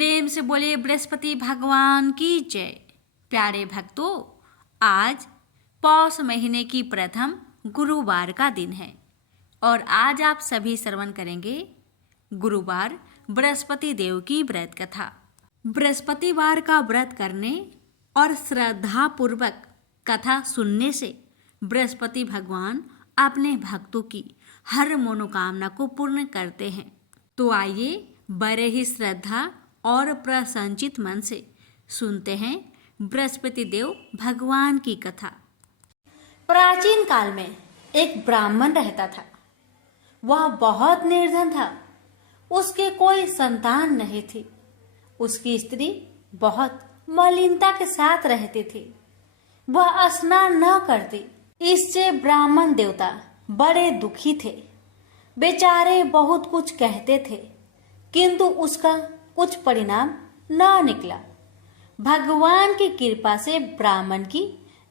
प्रेम से बोले बृहस्पति भगवान की जय। प्यारे भक्तों, आज पौष महीने की प्रथम गुरुवार का दिन है और आज आप सभी श्रवण करेंगे गुरुवार बृहस्पति देव की व्रत कथा। बृहस्पतिवार का व्रत करने और श्रद्धा पूर्वक कथा सुनने से बृहस्पति भगवान अपने भक्तों की हर मनोकामना को पूर्ण करते हैं। तो आइए बड़े ही श्रद्धा और प्रसन्नचित मन से सुनते हैं बृहस्पति देव भगवान की कथा। प्राचीन काल में एक ब्राह्मण रहता था। वह बहुत निर्धन था। उसके कोई संतान नहीं थी। उसकी स्त्री बहुत मलिनता के साथ रहती थी। वह स्नान न करती। इससे ब्राह्मण देवता बड़े दुखी थे। बेचारे बहुत कुछ कहते थे, किंतु उसका कुछ परिणाम न निकला। भगवान की कृपा से ब्राह्मण की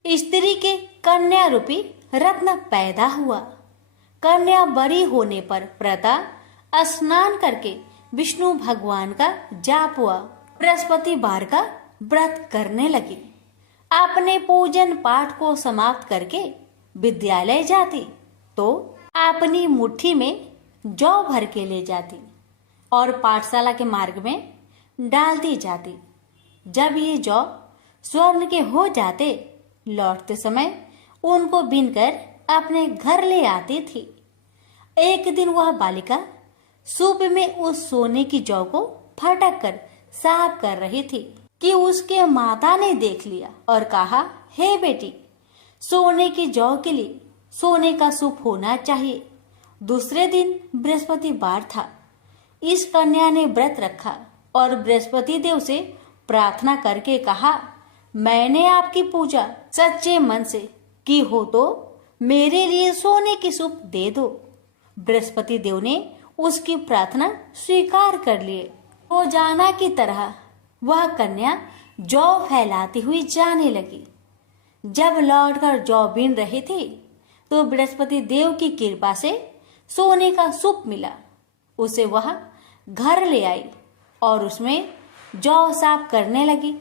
स्त्री के कन्या रूपी रत्न पैदा हुआ। कन्या बड़ी होने पर प्रता स्नान करके विष्णु भगवान का जाप हुआ। बृहस्पतिवार का व्रत करने लगी। अपने पूजन पाठ को समाप्त करके विद्यालय जाती तो अपनी मुट्ठी में जौ भर के ले जाती और पाठशाला के मार्ग में डालती जाती। जब ये जौ स्वर्ण के हो जाते, लौटते समय उनको बीनकर अपने घर ले आती थी। एक दिन वह बालिका सूप में उस सोने की जौ को फटक कर साफ कर रही थी कि उसके माता ने देख लिया और कहा, हे बेटी, सोने की जौ के लिए सोने का सूप होना चाहिए। दूसरे दिन बृहस्पतिवार था। इस कन्या ने व्रत रखा और बृहस्पति देव से प्रार्थना करके कहा, मैंने आपकी पूजा सच्चे मन से की हो तो मेरे लिए सोने की सूप दे दो। बृहस्पति देव ने उसकी प्रार्थना स्वीकार कर लिए। रोजाना की तरह वह कन्या जौ फैलाती हुई जाने लगी। जब लौटकर जौ बीन रही थी तो बृहस्पति देव की कृपा से सोने का सूप मिला। उसे वह घर ले आई और उसमें जौ साफ करने लगी,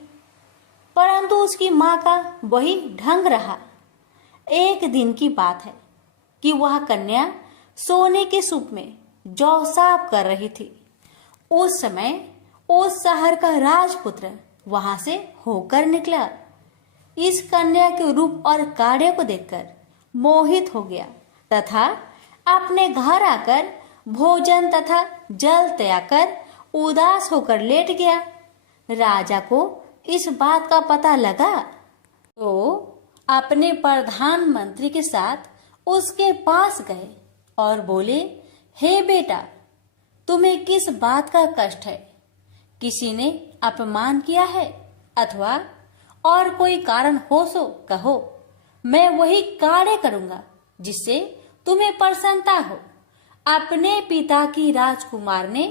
परंतु उसकी माँ का वही ढंग रहा। एक दिन की बात है कि वह कन्या सोने के सूप में जौ साफ कर रही थी। उस समय उस शहर का राजपुत्र वहां से होकर निकला। इस कन्या के रूप और कार्य को देखकर मोहित हो गया तथा अपने घर आकर भोजन तथा जल त्याग कर उदास होकर लेट गया। राजा को इस बात का पता लगा तो अपने प्रधानमंत्री के साथ उसके पास गए और बोले, हे बेटा, तुम्हें किस बात का कष्ट है? किसी ने अपमान किया है अथवा और कोई कारण हो सो कहो। मैं वही कार्य करूंगा जिससे तुम्हें प्रसन्नता हो। अपने पिता की राजकुमार ने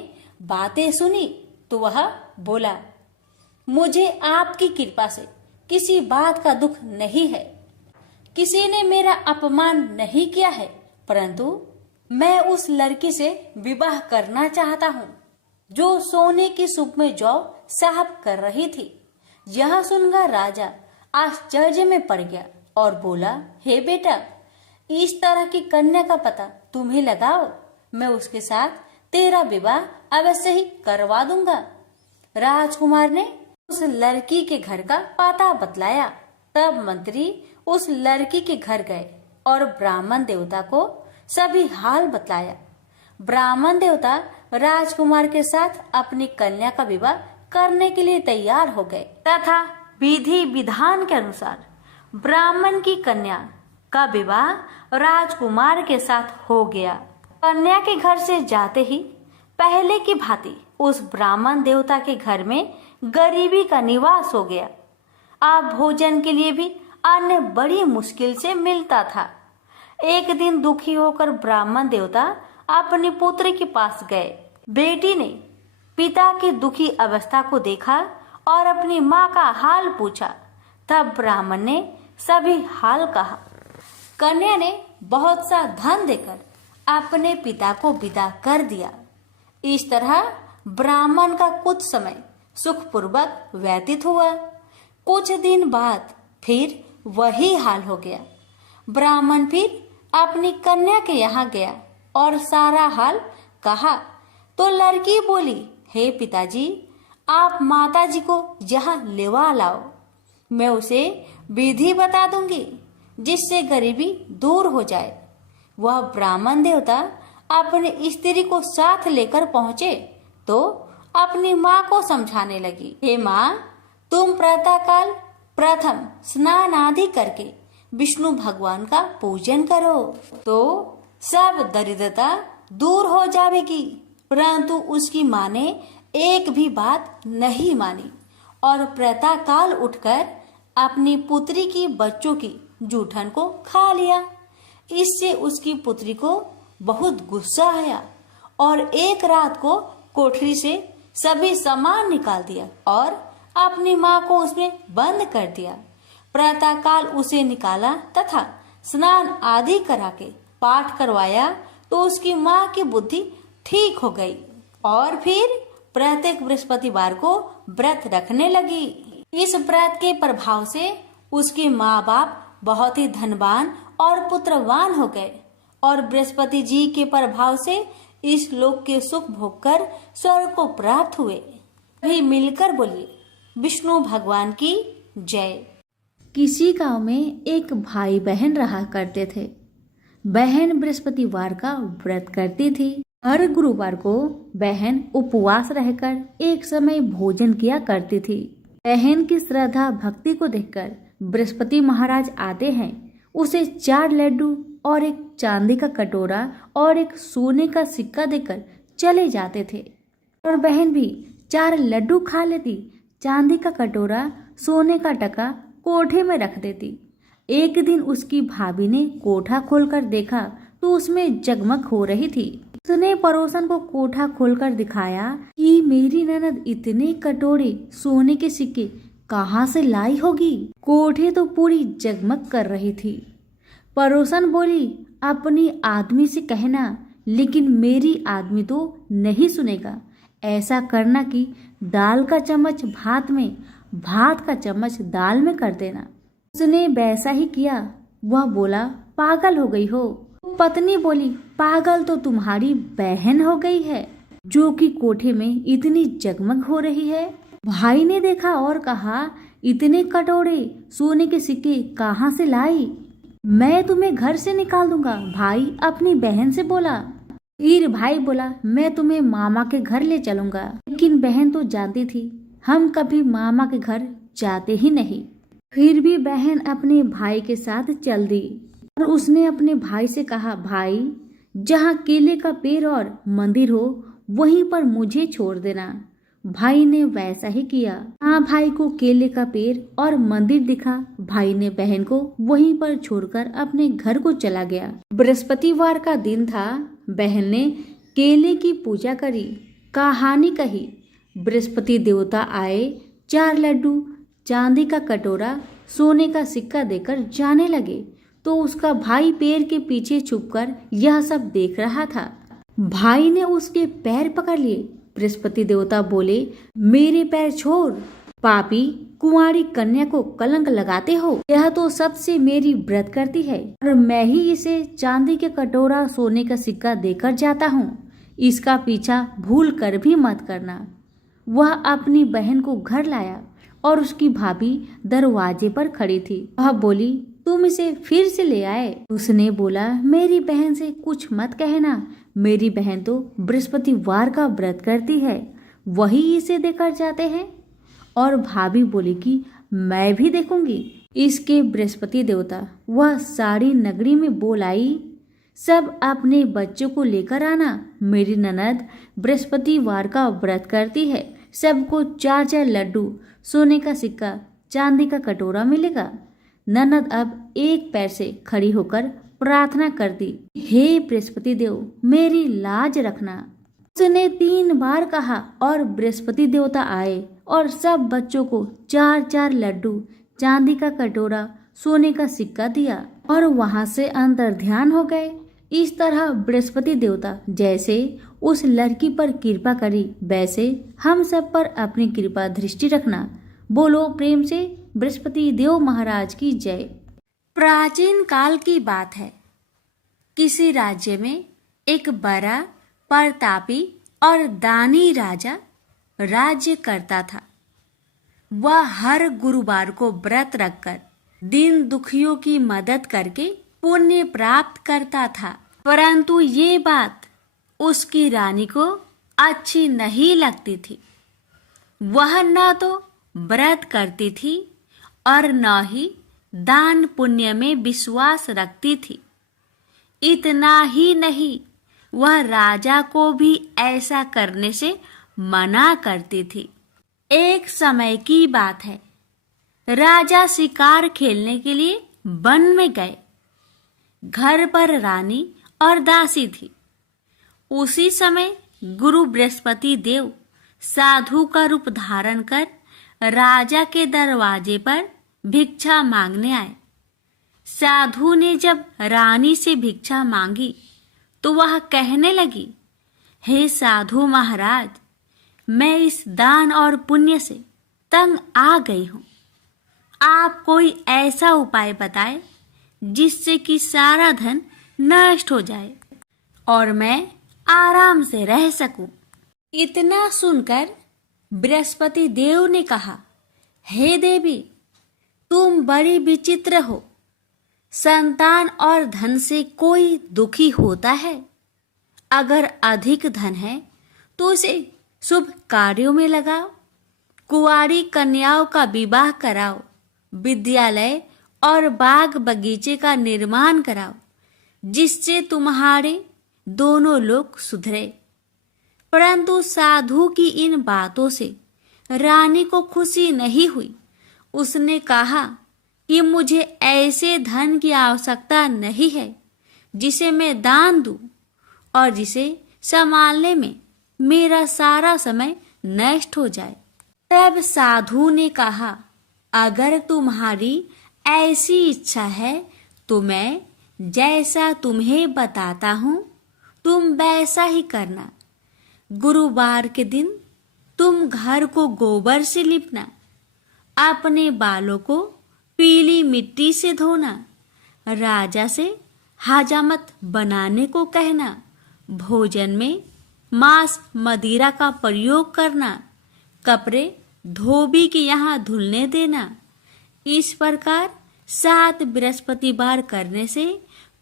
बातें सुनी तो वह बोला, मुझे आपकी कृपा से किसी बात का दुख नहीं है। किसी ने मेरा अपमान नहीं किया है, परंतु मैं उस लड़की से विवाह करना चाहता हूँ जो सोने की सूप में जौ साफ कर रही थी। यह सुनकर राजा आश्चर्य में पड़ गया और बोला, हे बेटा, इस तरह की कन्या का पता तुम्हें लगाओ। मैं उसके साथ तेरा विवाह अवश्य ही करवा दूंगा। राजकुमार ने उस लड़की के घर का पता बतलाया। तब मंत्री उस लड़की के घर गए और ब्राह्मण देवता को सभी हाल बतलाया। ब्राह्मण देवता राजकुमार के साथ अपनी कन्या का विवाह करने के लिए तैयार हो गए तथा विधि विधान के अनुसार ब्राह्मण की कन्या का विवाह राजकुमार के साथ हो गया। कन्या के घर से जाते ही पहले की भांति उस ब्राह्मण देवता के घर में गरीबी का निवास हो गया। अब भोजन के लिए भी अन्न बड़ी मुश्किल से मिलता था। एक दिन दुखी होकर ब्राह्मण देवता अपनी पुत्री के पास गए। बेटी ने पिता की दुखी अवस्था को देखा और अपनी माँ का हाल पूछा। तब ब्राह्मण ने सभी हाल कहा। कन्या ने बहुत सा धन देकर अपने पिता को विदा कर दिया। इस तरह ब्राह्मण का कुछ समय सुखपूर्वक व्यतीत हुआ। कुछ दिन बाद फिर वही हाल हो गया। ब्राह्मण फिर अपनी कन्या के यहाँ गया और सारा हाल कहा तो लड़की बोली, हे पिताजी, आप माताजी को यहाँ लेवा लाओ, मैं उसे विधि बता दूंगी जिससे गरीबी दूर हो जाए। वह ब्राह्मण देवता अपनी स्त्री को साथ लेकर पहुंचे तो अपनी माँ को समझाने लगी, हे माँ, तुम प्रातःकाल प्रथम स्नान आदि करके विष्णु भगवान का पूजन करो तो सब दरिद्रता दूर हो जाएगी। परंतु उसकी माँ ने एक भी बात नहीं मानी और प्रातःकाल उठकर अपनी पुत्री की बच्चों की जूठन को खा लिया। इससे उसकी पुत्री को बहुत गुस्सा आया और एक रात को कोठरी से सभी सामान निकाल दिया और अपनी माँ को उसमें बंद कर दिया। प्रातःकाल उसे निकाला तथा स्नान आदि करा के पाठ करवाया तो उसकी माँ की बुद्धि ठीक हो गई और फिर प्रत्येक बृहस्पतिवार को व्रत रखने लगी। इस व्रत के प्रभाव से उसके माँ बाप बहुत ही धनवान और पुत्रवान हो गए और बृहस्पति जी के प्रभाव से इस लोक के सुख भोग कर स्वर्ग को प्राप्त हुए। भी मिलकर बोलिए, विष्णु भगवान की जय। किसी गांव में एक भाई बहन रहा करते थे। बहन बृहस्पतिवार का व्रत करती थी। हर गुरुवार को बहन उपवास रहकर एक समय भोजन किया करती थी। बहन की श्रद्धा भक्ति को देखकर बृहस्पति महाराज आते हैं, उसे 4 लड्डू और एक चांदी का कटोरा और एक सोने का सिक्का देकर चले जाते थे और बहन भी 4 लड्डू खा लेती, चांदी का कटोरा, सोने का टका कोठे में रख देती। एक दिन उसकी भाभी ने कोठा खोलकर देखा तो उसमें जगमग हो रही थी। उसने पड़ोसन को कोठा खोलकर दिखाया कि मेरी ननद इतने कटोरे सोने के सिक्के कहाँ से लाई होगी। कोठे तो पूरी जगमग कर रही थी। पड़ोसन बोली, अपनी आदमी से कहना, लेकिन मेरी आदमी तो नहीं सुनेगा। ऐसा करना कि दाल का चम्मच भात में, भात का चम्मच दाल में कर देना। उसने वैसा ही किया। वह बोला, पागल हो गई हो। पत्नी बोली, पागल तो तुम्हारी बहन हो गई है जो कि कोठे में इतनी जगमग हो रही है। भाई ने देखा और कहा, इतने कटोरे सोने के सिक्के कहाँ से लाई? मैं तुम्हें घर से निकाल दूंगा। भाई अपनी बहन से बोला। फिर भाई बोला, मैं तुम्हें मामा के घर ले चलूंगा। लेकिन बहन तो जानती थी हम कभी मामा के घर जाते ही नहीं। फिर भी बहन अपने भाई के साथ चल दी और उसने अपने भाई से कहा, भाई, जहाँ केले का पेड़ और मंदिर हो वहीं पर मुझे छोड़ देना। भाई ने वैसा ही किया। हाँ, भाई को केले का पेड़ और मंदिर दिखा। भाई ने बहन को वहीं पर छोड़कर अपने घर को चला गया। बृहस्पतिवार का दिन था। बहन ने केले की पूजा करी, कहानी कही। बृहस्पति देवता आए, 4 लड्डू, चांदी का कटोरा, सोने का सिक्का देकर जाने लगे तो उसका भाई पेड़ के पीछे छुपकर यह सब देख रहा था। भाई ने उसके पैर पकड़ लिए। बृहस्पति देवता बोले, मेरे पैर छोड़, पापी, कुंवारी कन्या को कलंक लगाते हो। यह तो सबसे मेरी व्रत करती है और मैं ही इसे चांदी के कटोरा, सोने का सिक्का देकर जाता हूँ। इसका पीछा भूल कर भी मत करना। वह अपनी बहन को घर लाया और उसकी भाभी दरवाजे पर खड़ी थी। वह बोली, तुम इसे फिर से ले आए? उसने बोला, मेरी बहन से कुछ मत कहना। मेरी बहन तो बृहस्पतिवार का व्रत करती है, वही इसे देकर जाते हैं। और भाभी बोली कि मैं भी देखूंगी। इसके बृहस्पति देवता वह सारी नगरी में बोल आई, सब अपने बच्चों को लेकर आना। मेरी ननद बृहस्पतिवार का व्रत करती है। सबको 4-4 लड्डू, सोने का सिक्का, चांदी का कटोरा मिलेगा। ननद अब एक पैर से खड़ी होकर प्रार्थना कर दी, हे बृहस्पति देव, मेरी लाज रखना। उसने 3 बार कहा और बृहस्पति देवता आए और सब बच्चों को 4-4 लड्डू, चांदी का कटोरा, सोने का सिक्का दिया और वहां से अंतर ध्यान हो गए। इस तरह बृहस्पति देवता जैसे उस लड़की पर कृपा करी, वैसे हम सब पर अपनी कृपा दृष्टि रखना। बोलो प्रेम से बृहस्पति देव महाराज की जय। प्राचीन काल की बात है। किसी राज्य में एक बड़ा प्रतापी और दानी राजा राज्य करता था। वह हर गुरुवार को व्रत रखकर दीन दुखियों की मदद करके पुण्य प्राप्त करता था। परंतु ये बात उसकी रानी को अच्छी नहीं लगती थी। वह न तो व्रत करती थी और न ही दान पुण्य में विश्वास रखती थी। इतना ही नहीं, वह राजा को भी ऐसा करने से मना करती थी। एक समय की बात है। राजा शिकार खेलने के लिए वन में गए। घर पर रानी और दासी थी। उसी समय गुरु बृहस्पति देव साधु का रूप धारण कर राजा के दरवाजे पर भिक्षा मांगने आए। साधु ने जब रानी से भिक्षा मांगी तो वह कहने लगी, हे साधु महाराज, मैं इस दान और पुण्य से तंग आ गई हूँ। आप कोई ऐसा उपाय बताएं जिससे कि सारा धन नष्ट हो जाए और मैं आराम से रह सकूं। इतना सुनकर बृहस्पति देव ने कहा, हे देवी, तुम बड़ी विचित्र हो। संतान और धन से कोई दुखी होता है। अगर अधिक धन है तो उसे शुभ कार्यों में लगाओ, कुंवारी कन्याओं का विवाह कराओ, विद्यालय और बाग बगीचे का निर्माण कराओ, जिससे तुम्हारे दोनों लोग सुधरे। परंतु साधु की इन बातों से रानी को खुशी नहीं हुई। उसने कहा कि मुझे ऐसे धन की आवश्यकता नहीं है जिसे मैं दान दूं और जिसे संभालने में मेरा सारा समय नष्ट हो जाए। तब साधु ने कहा, अगर तुम्हारी ऐसी इच्छा है तो मैं जैसा तुम्हें बताता हूँ तुम वैसा ही करना। गुरुवार के दिन तुम घर को गोबर से लिपना, अपने बालों को पीली मिट्टी से धोना, राजा से हजामत बनाने को कहना, भोजन में मांस मदिरा का प्रयोग करना, कपड़े धोबी के यहाँ धुलने देना। इस प्रकार 7 बृहस्पतिवार करने से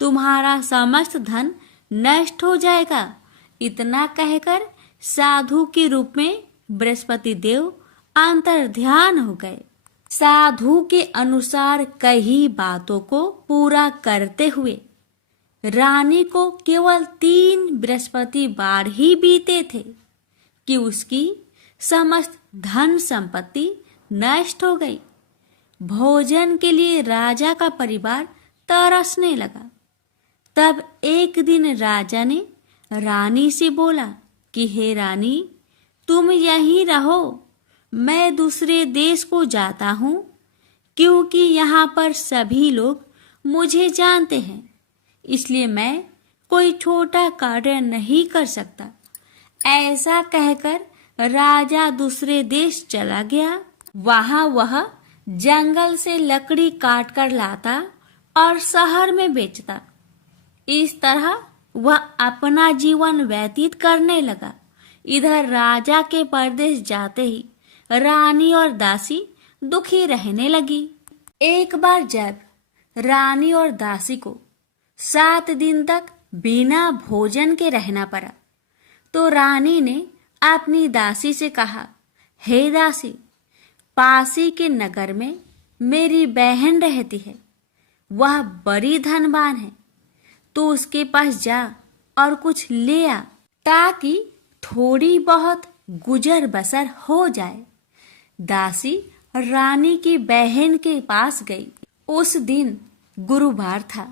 तुम्हारा समस्त धन नष्ट हो जाएगा। इतना कहकर साधु के रूप में बृहस्पति देव अंतर्ध्यान हो गए। साधु के अनुसार कई बातों को पूरा करते हुए रानी को केवल 3 बृहस्पतिवार ही बीते थे कि उसकी समस्त धन संपत्ति नष्ट हो गई। भोजन के लिए राजा का परिवार तरसने लगा। तब एक दिन राजा ने रानी से बोला कि हे रानी, तुम यहीं रहो, मैं दूसरे देश को जाता हूँ, क्योंकि यहाँ पर सभी लोग मुझे जानते हैं, इसलिए मैं कोई छोटा कार्य नहीं कर सकता। ऐसा कहकर राजा दूसरे देश चला गया। वहां वह जंगल से लकड़ी काट कर लाता और शहर में बेचता। इस तरह वह अपना जीवन व्यतीत करने लगा। इधर राजा के परदेश जाते ही रानी और दासी दुखी रहने लगी। एक बार जब रानी और दासी को 7 दिन तक बिना भोजन के रहना पड़ा, तो रानी ने अपनी दासी से कहा, हे दासी, पासी के नगर में मेरी बहन रहती है, वह बड़ी धनवान है, तो उसके पास जा और कुछ ले आ, ताकि थोड़ी बहुत गुजर बसर हो जाए। दासी रानी की बहन के पास गई। उस दिन गुरुवार था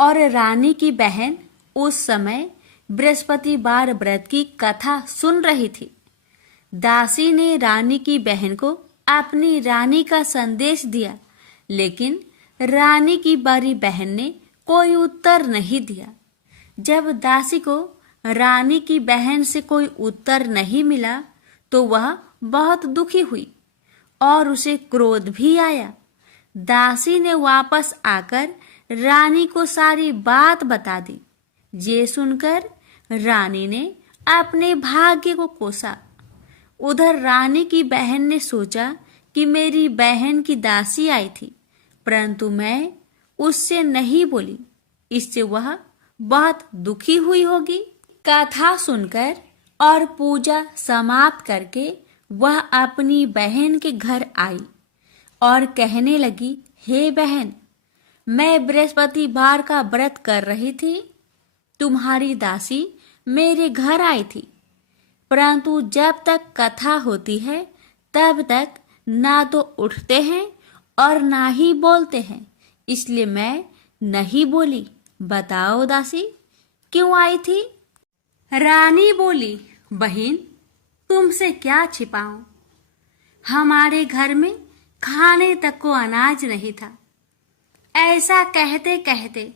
और रानी की बहन उस समय बृहस्पतिवार व्रत की कथा सुन रही थी। दासी ने रानी की बहन को अपनी रानी का संदेश दिया, लेकिन रानी की बड़ी बहन ने कोई उत्तर नहीं दिया। जब दासी को रानी की बहन से कोई उत्तर नहीं मिला तो वह बहुत दुखी हुई और उसे क्रोध भी आया। दासी ने वापस आकर रानी को सारी बात बता दी। ये सुनकर रानी ने अपने भाग्य को कोसा। उधर रानी की बहन ने सोचा कि मेरी बहन की दासी आई थी, परंतु मैं उससे नहीं बोली, इससे वह बहुत दुखी हुई होगी। कथा सुनकर और पूजा समाप्त करके वह अपनी बहन के घर आई और कहने लगी, हे बहन, मैं बृहस्पतिवार का व्रत कर रही थी। तुम्हारी दासी मेरे घर आई थी, परंतु जब तक कथा होती है तब तक ना तो उठते हैं और ना ही बोलते हैं, इसलिए मैं नहीं बोली। बताओ दासी, क्यों आई थी? रानी बोली, बहन, तुमसे क्या छिपाऊं? हमारे घर में खाने तक को अनाज नहीं था। ऐसा कहते कहते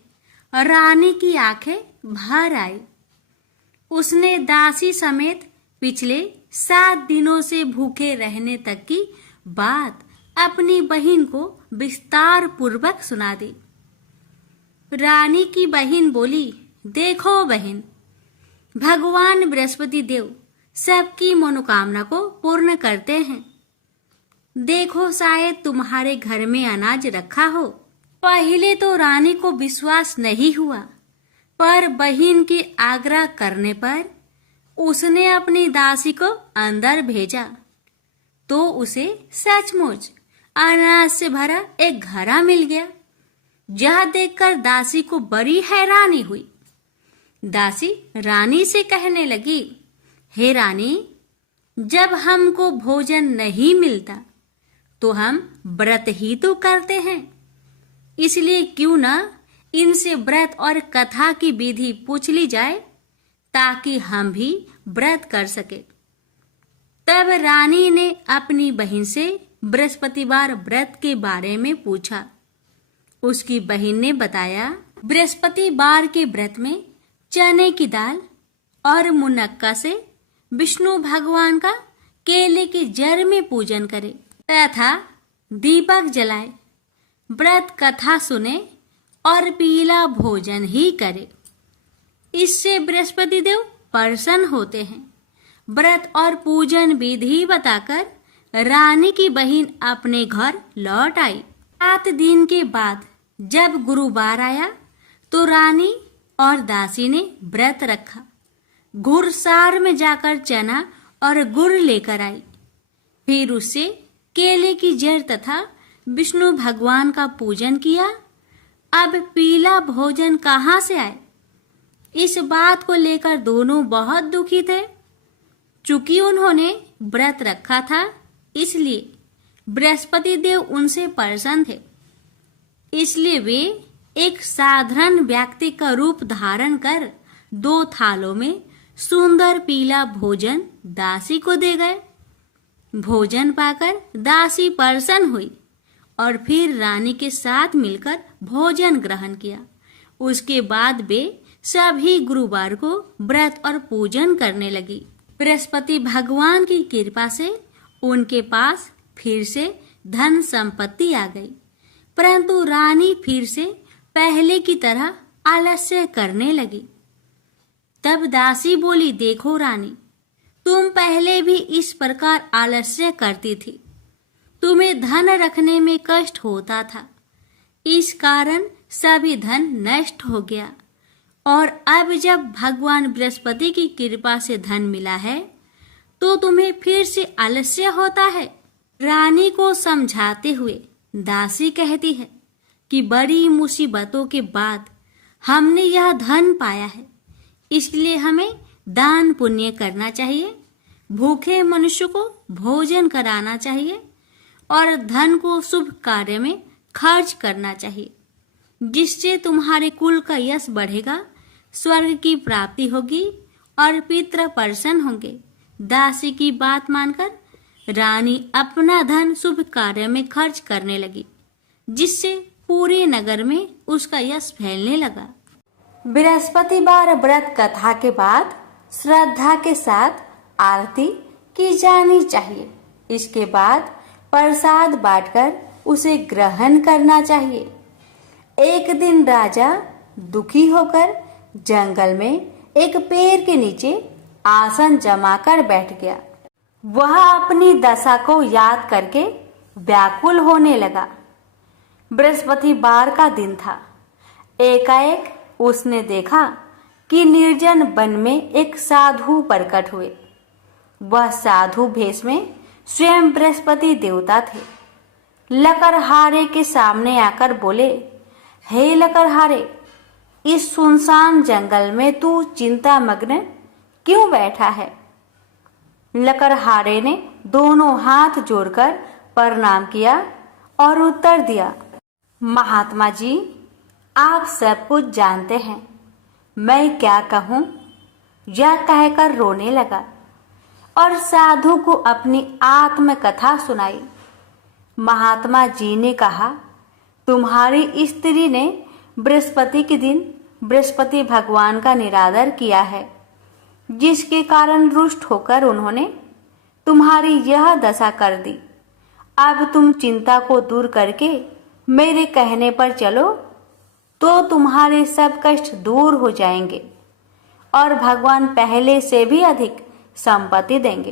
रानी की आंखें भर आई। उसने दासी समेत पिछले 7 दिनों से भूखे रहने तक की बात अपनी बहन को विस्तार पूर्वक सुना दी। रानी की बहन बोली, देखो बहन, भगवान बृहस्पति देव सबकी मनोकामना को पूर्ण करते हैं। देखो, शायद तुम्हारे घर में अनाज रखा हो। पहले तो रानी को विश्वास नहीं हुआ, पर बहन के आग्रह करने पर उसने अपनी दासी को अंदर भेजा तो उसे सचमुच अनाज से भरा एक घड़ा मिल गया। यह देखकर दासी को बड़ी हैरानी हुई। दासी रानी से कहने लगी, हे रानी, जब हमको भोजन नहीं मिलता तो हम व्रत ही तो करते हैं, इसलिए क्यों न इनसे व्रत और कथा की विधि पूछ ली जाए ताकि हम भी व्रत कर सके। तब रानी ने अपनी बहन से बृहस्पतिवार व्रत के बारे में पूछा। उसकी बहन ने बताया, बृहस्पतिवार के व्रत में चने की दाल और मुनक्का से विष्णु भगवान का केले के जड़ में पूजन करे तथा दीपक जलाए, व्रत कथा सुने और पीला भोजन ही करे। इससे बृहस्पति देव प्रसन्न होते हैं। व्रत और पूजन विधि बताकर रानी की बहन अपने घर लौट आई। 7 दिन के बाद जब गुरुवार आया तो रानी और दासी ने व्रत रखा। घुड़सार में जाकर चना और गुड़ लेकर आई। फिर उससे केले की जड़ तथा विष्णु भगवान का पूजन किया। अब पीला भोजन कहाँ से आए? इस बात को लेकर दोनों बहुत दुखी थे। चूंकि उन्होंने व्रत रखा था, इसलिए बृहस्पति देव उनसे प्रसन्न थे। इसलिए वे एक साधारण व्यक्ति का रूप धारण कर 2 थालों में सुंदर पीला भोजन दासी को दे गए। भोजन पाकर दासी प्रसन्न हुई और फिर रानी के साथ मिलकर भोजन ग्रहण किया। उसके बाद वे सभी गुरुवार को व्रत और पूजन करने लगी। बृहस्पति भगवान की कृपा से उनके पास फिर से धन संपत्ति आ गई, परंतु रानी फिर से पहले की तरह आलस्य करने लगी। तब दासी बोली, देखो रानी, तुम पहले भी इस प्रकार आलस्य करती थी। तुम्हें धन रखने में कष्ट होता था, इस कारण सभी धन नष्ट हो गया, और अब जब भगवान बृहस्पति की कृपा से धन मिला है तो तुम्हें फिर से आलस्य होता है। रानी को समझाते हुए दासी कहती है कि बड़ी मुसीबतों के बाद हमने यह धन पाया है, इसलिए हमें दान पुण्य करना चाहिए, भूखे मनुष्य को भोजन कराना चाहिए और धन को शुभ कार्य में खर्च करना चाहिए, जिससे तुम्हारे कुल का यश बढ़ेगा, स्वर्ग की प्राप्ति होगी और पितृ प्रसन्न होंगे। दासी की बात मानकर रानी अपना धन शुभ कार्य में खर्च करने लगी, जिससे पूरे नगर में उसका यश फैलने लगा। बृहस्पतिवार व्रत कथा के बाद श्रद्धा के साथ आरती की जानी चाहिए। इसके बाद प्रसाद बांटकर उसे ग्रहण करना चाहिए। एक दिन राजा दुखी होकर जंगल में एक पेड़ के नीचे आसन जमाकर बैठ गया। वह अपनी दशा को याद करके व्याकुल होने लगा। बृहस्पतिवार का दिन था। एकाएक उसने देखा कि निर्जन वन में एक साधु प्रकट हुए। वह साधु भेष में स्वयं बृहस्पति देवता थे। लकड़हारे के सामने आकर बोले, हे लकड़हारे, इस सुनसान जंगल में तू चिंता मग्न क्यों बैठा है? लकड़हारे ने दोनों हाथ जोड़कर प्रणाम किया और उत्तर दिया, महात्मा जी, आप सब कुछ जानते हैं, मैं क्या कहूँ? यह कहकर रोने लगा और साधु को अपनी आत्मकथा सुनाई। महात्मा जी ने कहा, तुम्हारी स्त्री ने बृहस्पति के दिन बृहस्पति भगवान का निरादर किया है, जिसके कारण रुष्ट होकर उन्होंने तुम्हारी यह दशा कर दी। अब तुम चिंता को दूर करके मेरे कहने पर चलो तो तुम्हारे सब कष्ट दूर हो जाएंगे और भगवान पहले से भी अधिक संपत्ति देंगे।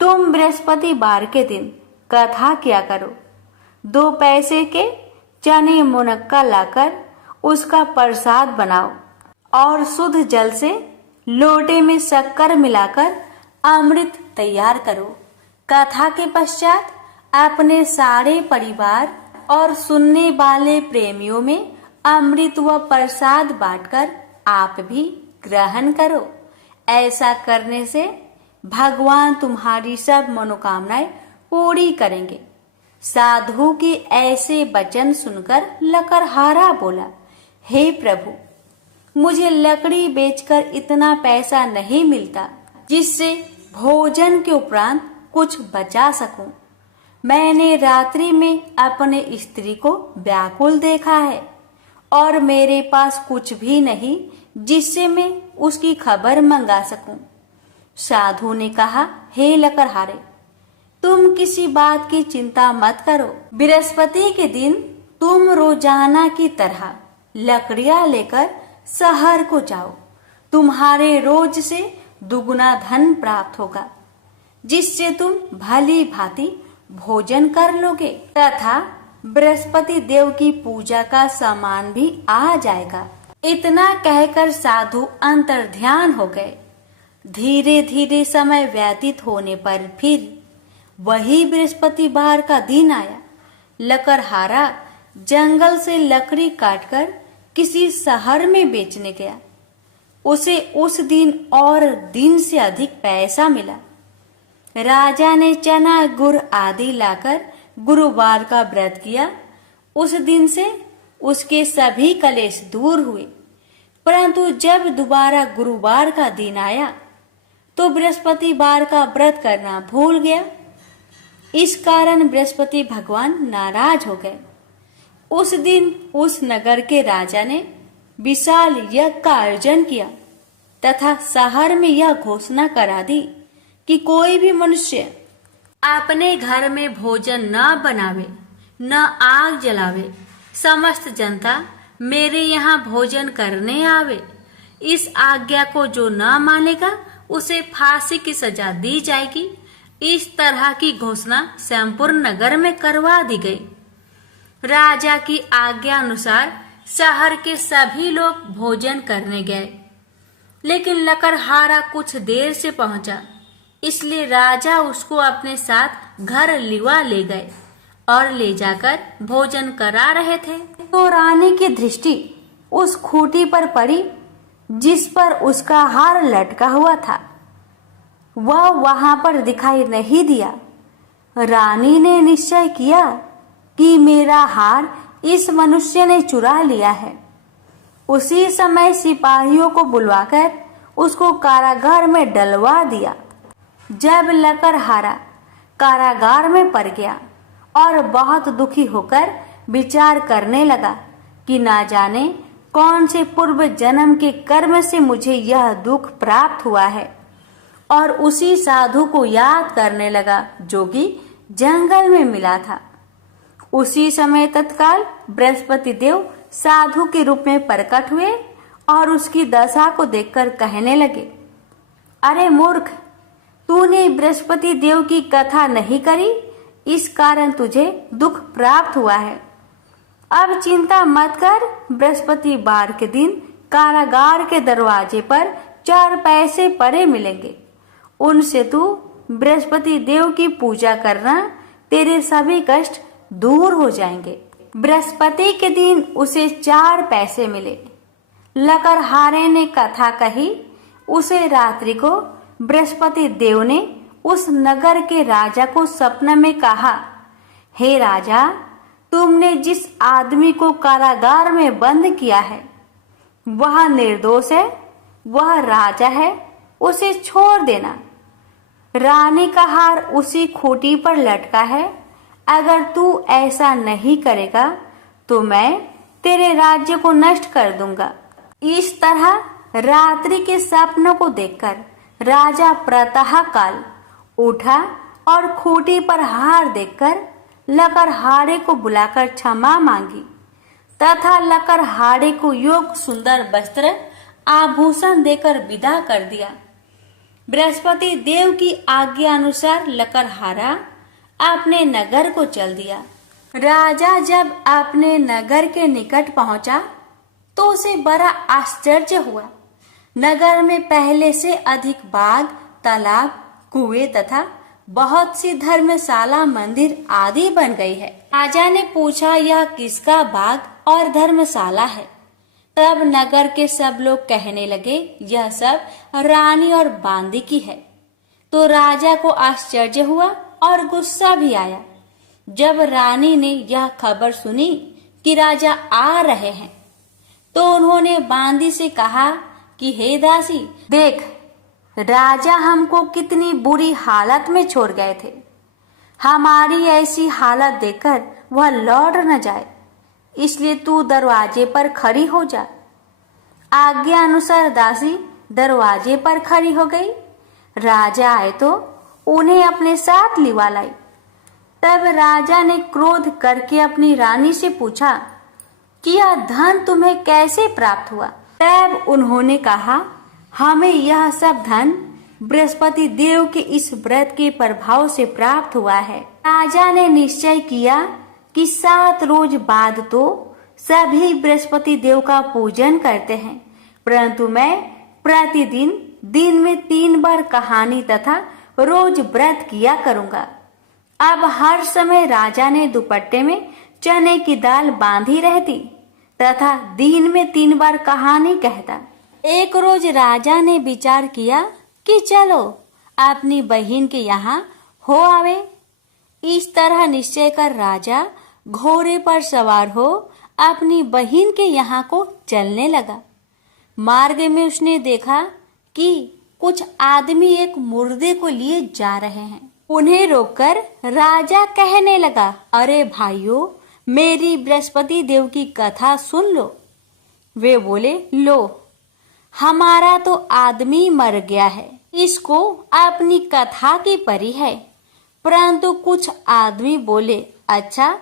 तुम बृहस्पतिवार के दिन कथा किया करो। 2 पैसे के चने मुनक्का लाकर उसका प्रसाद बनाओ और शुद्ध जल से लोटे में शक्कर मिलाकर अमृत तैयार करो। कथा के पश्चात अपने सारे परिवार और सुनने वाले प्रेमियों में अमृत व प्रसाद बांटकर आप भी ग्रहण करो। ऐसा करने से भगवान तुम्हारी सब मनोकामनाएं पूरी करेंगे। साधु के ऐसे वचन सुनकर लकड़हारा बोला, हे प्रभु, मुझे लकड़ी बेचकर इतना पैसा नहीं मिलता जिससे भोजन के उपरांत कुछ बचा सकूं। मैंने रात्रि में अपने स्त्री को व्याकुल देखा है और मेरे पास कुछ भी नहीं जिससे मैं उसकी खबर मंगा सकूं। साधु ने कहा, हे लकड़हारे, तुम किसी बात की चिंता मत करो। बृहस्पति के दिन तुम रोजाना की तरह लकड़ियां लेकर शहर को जाओ। तुम्हारे रोज से दुगुना धन प्राप्त होगा, जिससे तुम भली भांति भोजन कर लोगे तथा बृहस्पति देव की पूजा का सामान भी आ जाएगा। इतना कहकर साधु अंतर्ध्यान हो गए। धीरे धीरे समय व्यतीत होने पर फिर वही बृहस्पतिवार का दिन आया। लकड़हारा जंगल से लकड़ी काटकर किसी शहर में बेचने गया। उसे उस दिन और दिन से अधिक पैसा मिला। राजा ने चना गुड़ आदि लाकर गुरुवार का व्रत किया। उस दिन से उसके सभी कलेश दूर हुए। परंतु जब दोबारा गुरुवार का दिन आया तो बृहस्पतिवार का व्रत करना भूल गया। इस कारण बृहस्पति भगवान नाराज हो गए। उस दिन उस नगर के राजा ने विशाल यज्ञ का आयोजन किया तथा शहर में यह घोषणा करा दी कि कोई भी मनुष्य अपने घर में भोजन न बनावे, न आग जलावे। समस्त जनता मेरे यहाँ भोजन करने आवे। इस आज्ञा को जो न मानेगा उसे फांसी की सजा दी जाएगी। इस तरह की घोषणा संपूर्ण नगर में करवा दी गई। राजा की आज्ञा अनुसार शहर के सभी लोग भोजन करने गए, लेकिन लकड़हारा कुछ देर से पहुंचा, इसलिए राजा उसको अपने साथ घर लिवा ले गए और ले जाकर भोजन करा रहे थे तो रानी की दृष्टि उस खूंटी पर पड़ी जिस पर उसका हार लटका हुआ था। वह वहां पर दिखाई नहीं दिया। रानी ने निश्चय किया कि मेरा हार इस मनुष्य ने चुरा लिया है। उसी समय सिपाहियों को बुलवाकर उसको कारागार में डलवा दिया। जब लकड़हारा कारागार में पड़ गया और बहुत दुखी होकर विचार करने लगा कि ना जाने कौन से पूर्व जन्म के कर्म से मुझे यह दुख प्राप्त हुआ है। और उसी साधु को याद करने लगा जो कि जंगल में मिला था। उसी समय तत्काल बृहस्पति देव साधु के रूप में प्रकट हुए और उसकी दशा को देखकर कहने लगे, अरे मूर्ख, तूने बृहस्पति देव की कथा नहीं करी, इस कारण तुझे दुख प्राप्त हुआ है। अब चिंता मत कर, बृहस्पतिवार के दिन कारागार के दरवाजे पर 4 पैसे पड़े मिलेंगे, उनसे तू बृहस्पति देव की पूजा करना, तेरे सभी कष्ट दूर हो जाएंगे। बृहस्पति के दिन उसे 4 पैसे मिले। लकड़हारे ने कथा कही। उसे रात्रि को बृहस्पति देव ने उस नगर के राजा को सपने में कहा, हे राजा, तुमने जिस आदमी को कारागार में बंद किया है वह निर्दोष है, वह राजा है, उसे छोड़ देना। रानी का हार उसी खूंटी पर लटका है, अगर तू ऐसा नहीं करेगा तो मैं तेरे राज्य को नष्ट कर दूंगा। इस तरह रात्रि के सपनों को देखकर राजा प्रातः काल उठा और खूंटी पर हार देखकर लकड़हारे को बुलाकर क्षमा मांगी तथा लकड़हारे को योग सुंदर वस्त्र आभूषण देकर विदा कर दिया। बृहस्पति देव की आज्ञा अनुसार लकड़हारा अपने नगर को चल दिया। राजा जब अपने नगर के निकट पहुंचा तो उसे बड़ा आश्चर्य हुआ। नगर में पहले से अधिक बाग, तालाब, कुएं तथा बहुत सी धर्मशाला, मंदिर आदि बन गई है। राजा ने पूछा, यह किसका बाग और धर्मशाला है? तब नगर के सब लोग कहने लगे, यह सब रानी और बांदी की है। तो राजा को आश्चर्य हुआ और गुस्सा भी आया। जब रानी ने यह खबर सुनी कि राजा आ रहे हैं तो उन्होंने बांदी से कहा कि हे दासी, देख, राजा हमको कितनी बुरी हालत में छोड़ गए थे। हमारी ऐसी हालत देखकर वह लौट न जाए, इसलिए तू दरवाजे पर खड़ी हो जा। आज्ञा अनुसार दासी दरवाजे पर खड़ी हो गई। राजा आए तो उन्हें अपने साथ लिवा लाई। तब राजा ने क्रोध करके अपनी रानी से पूछा कि यह धन तुम्हें कैसे प्राप्त हुआ? तब उन्होंने कहा, हमें यह सब धन बृहस्पति देव के इस व्रत के प्रभाव से प्राप्त हुआ है। राजा ने निश्चय किया कि 7 रोज बाद तो सभी बृहस्पति देव का पूजन करते हैं, परंतु मैं प्रतिदिन दिन में 3 बार कहानी तथा रोज व्रत किया करूंगा। अब हर समय राजा ने दुपट्टे में चने की दाल बांधी रहती तथा दिन में 3 बार कहानी कहता। एक रोज राजा ने विचार किया कि चलो अपनी बहन के यहाँ हो आवे। इस तरह निश्चय कर राजा घोड़े पर सवार हो अपनी बहन के यहाँ को चलने लगा। मार्ग में उसने देखा कि कुछ आदमी एक मुर्दे को लिए जा रहे हैं। उन्हें रोककर राजा कहने लगा, अरे भाइयों, मेरी बृहस्पति देव की कथा सुन लो। वे बोले, लो, हमारा तो आदमी मर गया है, इसको अपनी कथा की परी है। परंतु कुछ आदमी बोले, अच्छा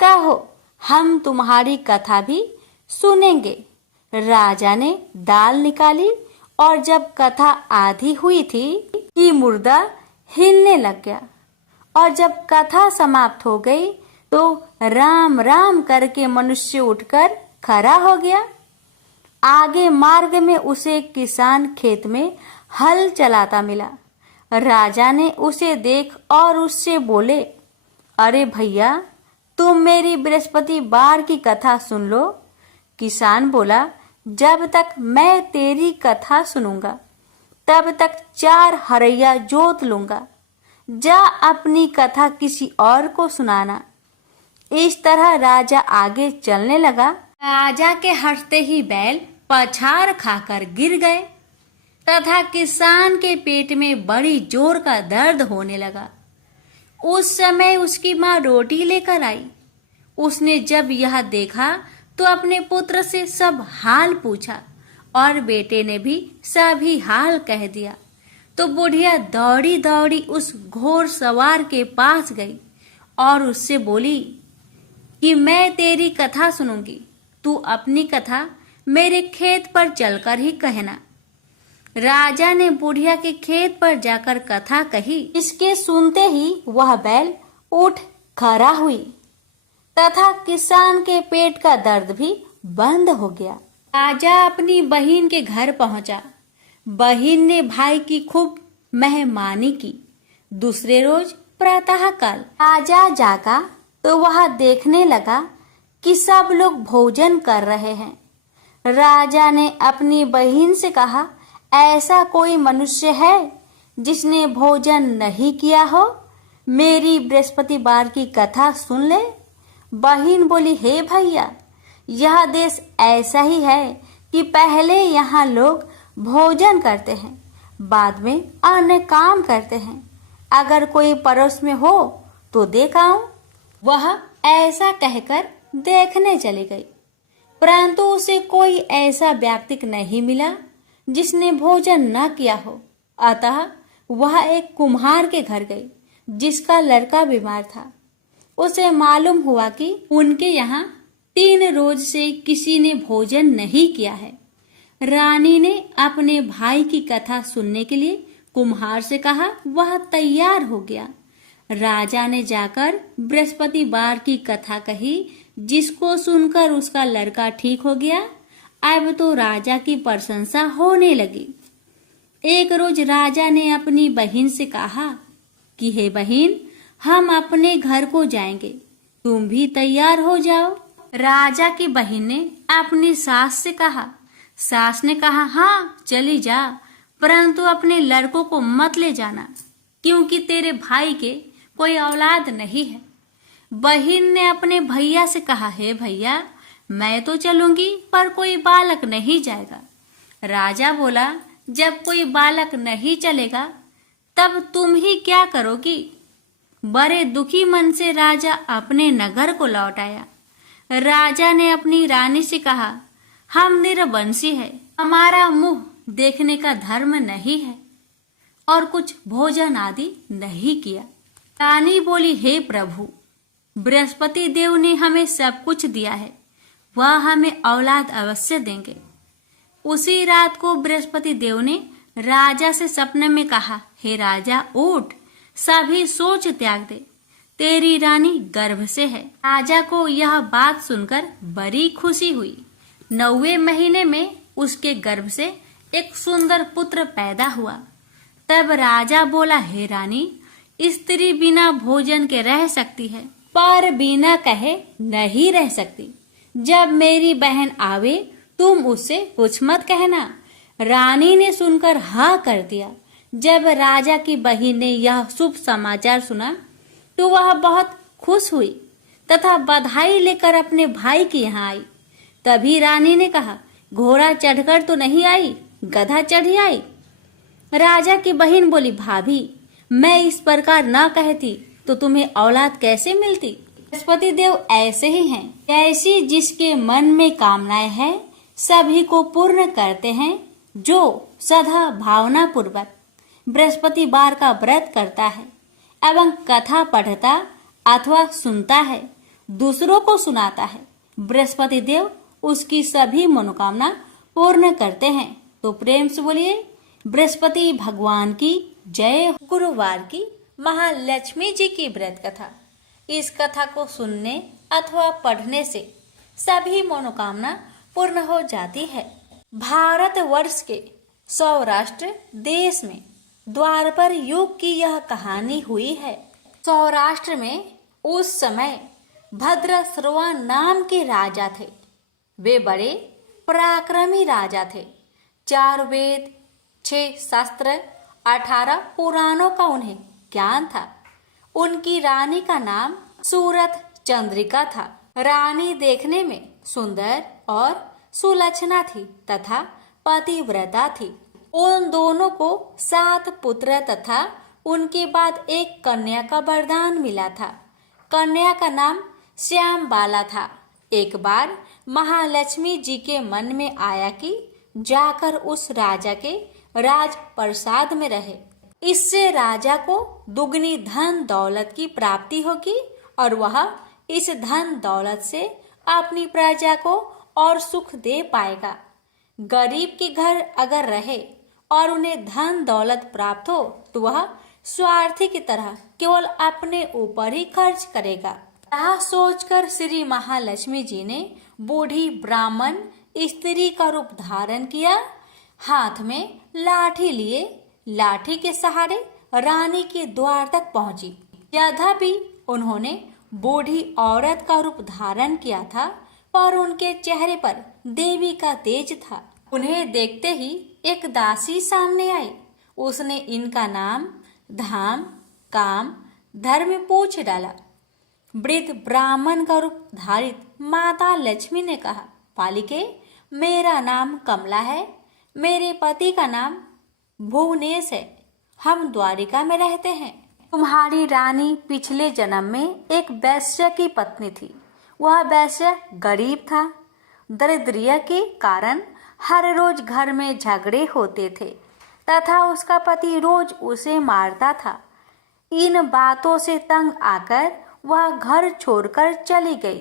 कहो, हम तुम्हारी कथा भी सुनेंगे। राजा ने दाल निकाली और जब कथा आधी हुई थी कि मुर्दा हिलने लग गया और जब कथा समाप्त हो गई तो राम राम करके मनुष्य उठकर खड़ा हो गया। आगे मार्ग में उसे किसान खेत में हल चलाता मिला। राजा ने उसे देख और उससे बोले, अरे भैया, तुम मेरी बृहस्पतिवार की कथा सुन लो। किसान बोला, जब तक मैं तेरी कथा सुनूंगा तब तक 4 हरैया जोत लूंगा। जा अपनी कथा किसी और को सुनाना। इस तरह राजा आगे चलने लगा। राजा के हटते ही बैल पछाड़ खाकर गिर गए तथा किसान के पेट में बड़ी जोर का दर्द होने लगा। उस समय उसकी माँ रोटी लेकर आई। उसने जब यह देखा तो अपने पुत्र से सब हाल पूछा और बेटे ने भी सभी हाल कह दिया। तो बुढ़िया दौड़ी दौड़ी उस घोड़ सवार के पास गई और उससे बोली कि मैं तेरी कथा सुनूंगी, तू अपनी कथा मेरे खेत पर चलकर ही कहना। राजा ने बुढ़िया के खेत पर जाकर कथा कही। इसके सुनते ही वह बैल उठ खड़ा हुई तथा किसान के पेट का दर्द भी बंद हो गया। राजा अपनी बहिन के घर पहुंचा। बहिन ने भाई की खूब मेहमानी की। दूसरे रोज प्रातःकाल राजा जागा तो वह देखने लगा कि सब लोग भोजन कर रहे हैं। राजा ने अपनी बहिन से कहा, ऐसा कोई मनुष्य है जिसने भोजन नहीं किया हो? मेरी बृहस्पतिवार की कथा सुन ले। बहिन बोली, हे भैया, यह देश ऐसा ही है कि पहले यहाँ लोग भोजन करते हैं, बाद में अन्य काम करते हैं। अगर कोई पड़ोस में हो तो देख आऊं। वह ऐसा कहकर देखने चली गई, परंतु उसे कोई ऐसा व्यक्ति नहीं मिला जिसने भोजन न किया हो। अतः वह एक कुम्हार के घर गई जिसका लड़का बीमार था। उसे मालूम हुआ कि उनके यहाँ 3 रोज से किसी ने भोजन नहीं किया है। रानी ने अपने भाई की कथा सुनने के लिए कुम्हार से कहा। वह तैयार हो गया। राजा ने जाकर बृहस्पतिवार की कथा कही, जिसको सुनकर उसका लड़का ठीक हो गया। अब तो राजा की प्रशंसा होने लगी। एक रोज राजा ने अपनी बहन से कहा कि हे बहन, हम अपने घर को जाएंगे, तुम भी तैयार हो जाओ। राजा की बहन ने अपनी सास से कहा। सास ने कहा, हाँ चली जा, परंतु अपने लड़कों को मत ले जाना, क्योंकि तेरे भाई के कोई औलाद नहीं है। बहन ने अपने भैया से कहा, हे भैया, मैं तो चलूंगी पर कोई बालक नहीं जाएगा। राजा बोला, जब कोई बालक नहीं चलेगा तब तुम ही क्या करोगी? बड़े दुखी मन से राजा अपने नगर को लौट आया। राजा ने अपनी रानी से कहा, हम निरवंशी है, हमारा मुंह देखने का धर्म नहीं है और कुछ भोजन आदि नहीं किया। रानी बोली, हे प्रभु, बृहस्पति देव ने हमें सब कुछ दिया है, वह हमें औलाद अवश्य देंगे। उसी रात को बृहस्पति देव ने राजा से सपने में कहा, हे राजा, उठ, सभी सोच त्याग दे, तेरी रानी गर्भ से है। राजा को यह बात सुनकर बड़ी खुशी हुई। 9वें महीने में उसके गर्भ से एक सुंदर पुत्र पैदा हुआ। तब राजा बोला, हे रानी, स्त्री बिना भोजन के रह सकती है, पर बिना कहे नहीं रह सकती। जब मेरी बहन आवे तुम उससे कुछ मत कहना। रानी ने सुनकर हाँ कर दिया। जब राजा की बहन ने यह शुभ समाचार सुना तो वह बहुत खुश हुई तथा बधाई लेकर अपने भाई के यहाँ आई। तभी रानी ने कहा, घोड़ा चढ़कर तो नहीं आई, गधा चढ़ी आई। राजा की बहन बोली, भाभी, मैं इस प्रकार न कहती तो तुम्हें औलाद कैसे मिलती? बृहस्पति देव ऐसे ही हैं, ऐसी जिसके मन में कामनाएं हैं सभी को पूर्ण करते हैं। जो सदा भावना पूर्वक बृहस्पतिवार का व्रत करता है एवं कथा पढ़ता अथवा सुनता है, दूसरों को सुनाता है, बृहस्पति देव उसकी सभी मनोकामना पूर्ण करते हैं। तो प्रेम से बोलिए, बृहस्पति भगवान की जय। गुरुवार की महालक्ष्मी जी की व्रत कथा। इस कथा को सुनने अथवा पढ़ने से सभी मनोकामना पूर्ण हो जाती है। भारत वर्ष के सौराष्ट्र देश में द्वापर युग की यह कहानी हुई है। सौराष्ट्र में उस समय भद्रश्रवा नाम के राजा थे। वे बड़े पराक्रमी राजा थे। 4 वेद, 6 शास्त्र, 18 पुराणों का उन्हें ज्ञान था। उनकी रानी का नाम सूरत चंद्रिका था। रानी देखने में सुंदर और सुलक्षणा थी तथा पतिव्रता थी। उन दोनों को 7 पुत्र तथा उनके बाद एक कन्या का वरदान मिला था। कन्या का नाम श्याम बाला था। एक बार महालक्ष्मी जी के मन में आया कि जाकर उस राजा के राज प्रसाद में रहे। इससे राजा को दुगनी धन दौलत की प्राप्ति होगी और वह इस धन दौलत से अपनी प्रजा को और सुख दे पाएगा। गरीब के घर अगर रहे और उन्हें धन दौलत प्राप्त हो तो वह स्वार्थी की तरह केवल अपने ऊपर ही खर्च करेगा। यह सोचकर श्री महालक्ष्मी जी ने बूढ़ी ब्राह्मण स्त्री का रूप धारण किया। हाथ में लाठी लिए लाठी के सहारे रानी के द्वार तक पहुंची। यद्यपि उन्होंने बूढ़ी औरत का रूप धारण किया था पर उनके चेहरे पर देवी का तेज था। उन्हें देखते ही एक दासी सामने आई। उसने इनका नाम, धाम, काम, धर्म पूछ डाला। वृद्ध ब्राह्मण का रूप धारित माता लक्ष्मी ने कहा, बालिके, मेरा नाम कमला है। मेरे पति का नाम भुवनेश है। हम द्वारिका में रहते हैं। तुम्हारी रानी पिछले जन्म में एक वैश्य की पत्नी थी। वह वैश्य गरीब था। दरिद्रिया के कारण हर रोज घर में झगड़े होते थे तथा उसका पति रोज उसे मारता था। इन बातों से तंग आकर वह घर छोड़कर चली गई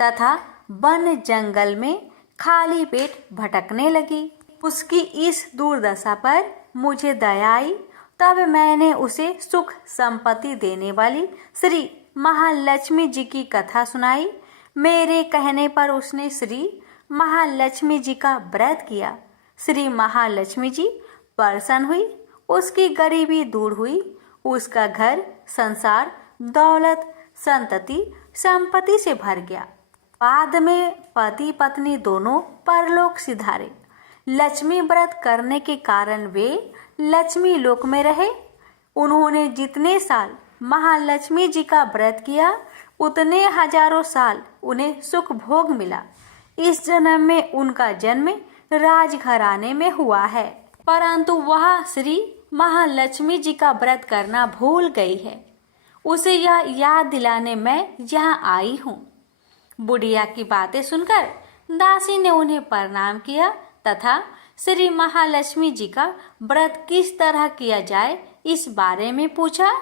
तथा वन जंगल में खाली पेट भटकने लगी। उसकी इस दुर्दशा पर मुझे दया आई। तब मैंने उसे सुख संपत्ति देने वाली श्री महालक्ष्मी जी की कथा सुनाई। मेरे कहने पर उसने श्री महालक्ष्मी जी का व्रत किया। श्री महालक्ष्मी जी प्रसन्न हुई। उसकी गरीबी दूर हुई। उसका घर संसार दौलत संतति संपत्ति से भर गया। बाद में पति पत्नी दोनों परलोक सिधारे। लक्ष्मी व्रत करने के कारण वे लक्ष्मी लोक में रहे। उन्होंने जितने साल महालक्ष्मी जी का व्रत किया उतने हजारों साल उन्हें सुख भोग मिला। इस जन्म में उनका जन्म राजघराने में हुआ है, परंतु वह श्री महालक्ष्मी जी का व्रत करना भूल गई है। उसे यह याद दिलाने मैं यहाँ आई हूँ। बुढ़िया की बातें सुनकर दासी ने उन्हें प्रणाम किया तथा श्री महालक्ष्मी जी का व्रत किस तरह किया जाए इस बारे में पूछा।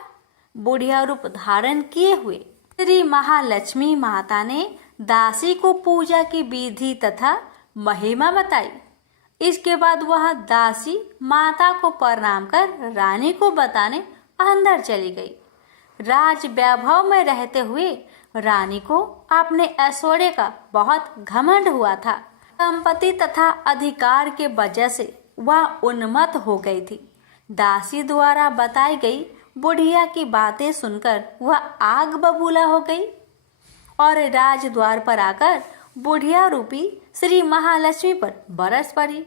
बुढ़िया रूप धारण किए हुए श्री महालक्ष्मी माता ने दासी को पूजा की विधि तथा महिमा बताई। इसके बाद वह दासी माता को प्रणाम कर रानी को बताने अंदर चली गई। राज वैभव में रहते हुए रानी को अपने ऐश्वर्य का बहुत घमंड हुआ था। संपत्ति तथा अधिकार के वजह से वह उन्मत्त हो गई थी। दासी द्वारा बताई गई बुढ़िया की बातें सुनकर वह आग बबूला हो गई और राजद्वार पर आकर बुढ़िया रूपी श्री महालक्ष्मी पर बरस पड़ी।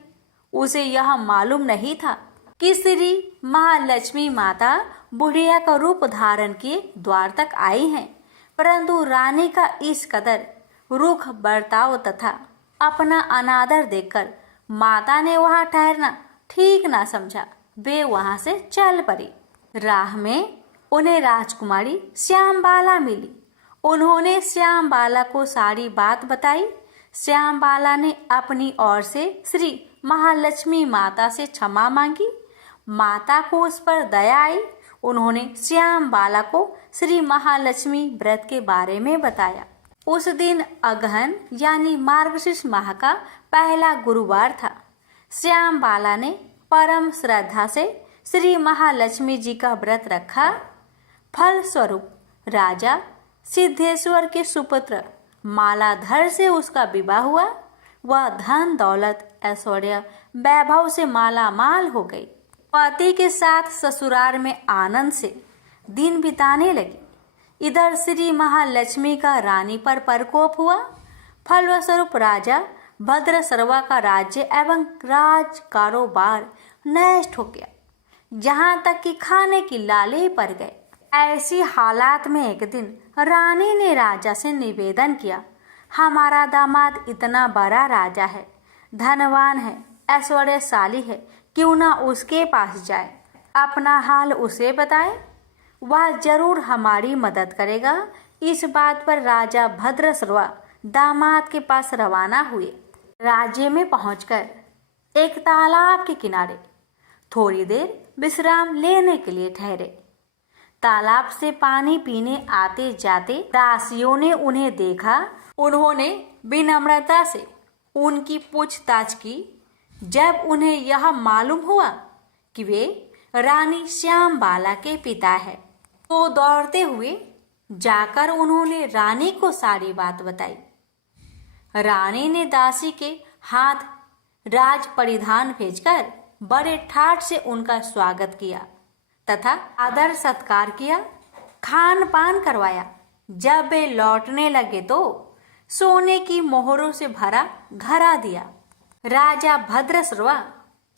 उसे यह मालूम नहीं था कि श्री महालक्ष्मी माता बुढ़िया का रूप धारण किए द्वार तक आई हैं, परंतु रानी का इस कदर रुख बर्ताव तथा अपना अनादर देखकर माता ने वहां ठहरना ठीक ना समझा। वे वहां से चल पड़ी। राह में उन्हें राजकुमारी श्यामबाला मिली। उन्होंने श्यामबाला को सारी बात बताई। श्यामबाला ने अपनी ओर से श्री महालक्ष्मी माता से क्षमा मांगी। माता को उस पर दया आई। उन्होंने श्यामबाला को श्री महालक्ष्मी व्रत के बारे में बताया। उस दिन अगहन यानी मार्गशीर्ष माह का पहला गुरुवार था। श्यामबाला ने परम श्रद्धा से श्री महालक्ष्मी जी का व्रत रखा। फल स्वरूप राजा सिद्धेश्वर के सुपुत्र मालाधर से उसका विवाह हुआ। वह धन दौलत ऐश्वर्य वैभव से माला माल हो गई। पति के साथ ससुराल में आनंद से दिन बिताने लगी। इधर श्री महालक्ष्मी का रानी पर प्रकोप हुआ। फलस्वरूप राजा भद्रसर्वा का राज्य एवं राज कारोबार नष्ट हो गया, जहाँ तक कि खाने की लाले पड़ गए। ऐसी हालात में एक दिन रानी ने राजा से निवेदन किया, हमारा दामाद इतना बड़ा राजा है, धनवान है, ऐश्वर्यशाली है, क्यों ना उसके पास जाए, अपना हाल उसे बताए, वह जरूर हमारी मदद करेगा। इस बात पर राजा भद्रसर्वा दामाद के पास रवाना हुए। राज्य में पहुंचकर एक तालाब के किनारे थोड़ी देर विश्राम लेने के लिए ठहरे। तालाब से पानी पीने आते जाते दासियों ने उन्हें देखा। उन्होंने विनम्रता से उनकी पूछताछ की। जब उन्हें यह मालूम हुआ कि वे रानी श्यामबाला के पिता है, तो दौड़ते हुए जाकर उन्होंने रानी को सारी बात बताई। रानी ने दासी के हाथ राज परिधान भेजकर बड़े ठाट से उनका स्वागत किया तथा आदर सत्कार किया, खान पान करवाया। जब वे लौटने लगे तो सोने की मोहरों से भरा घड़ा दिया। राजा भद्रश्रवा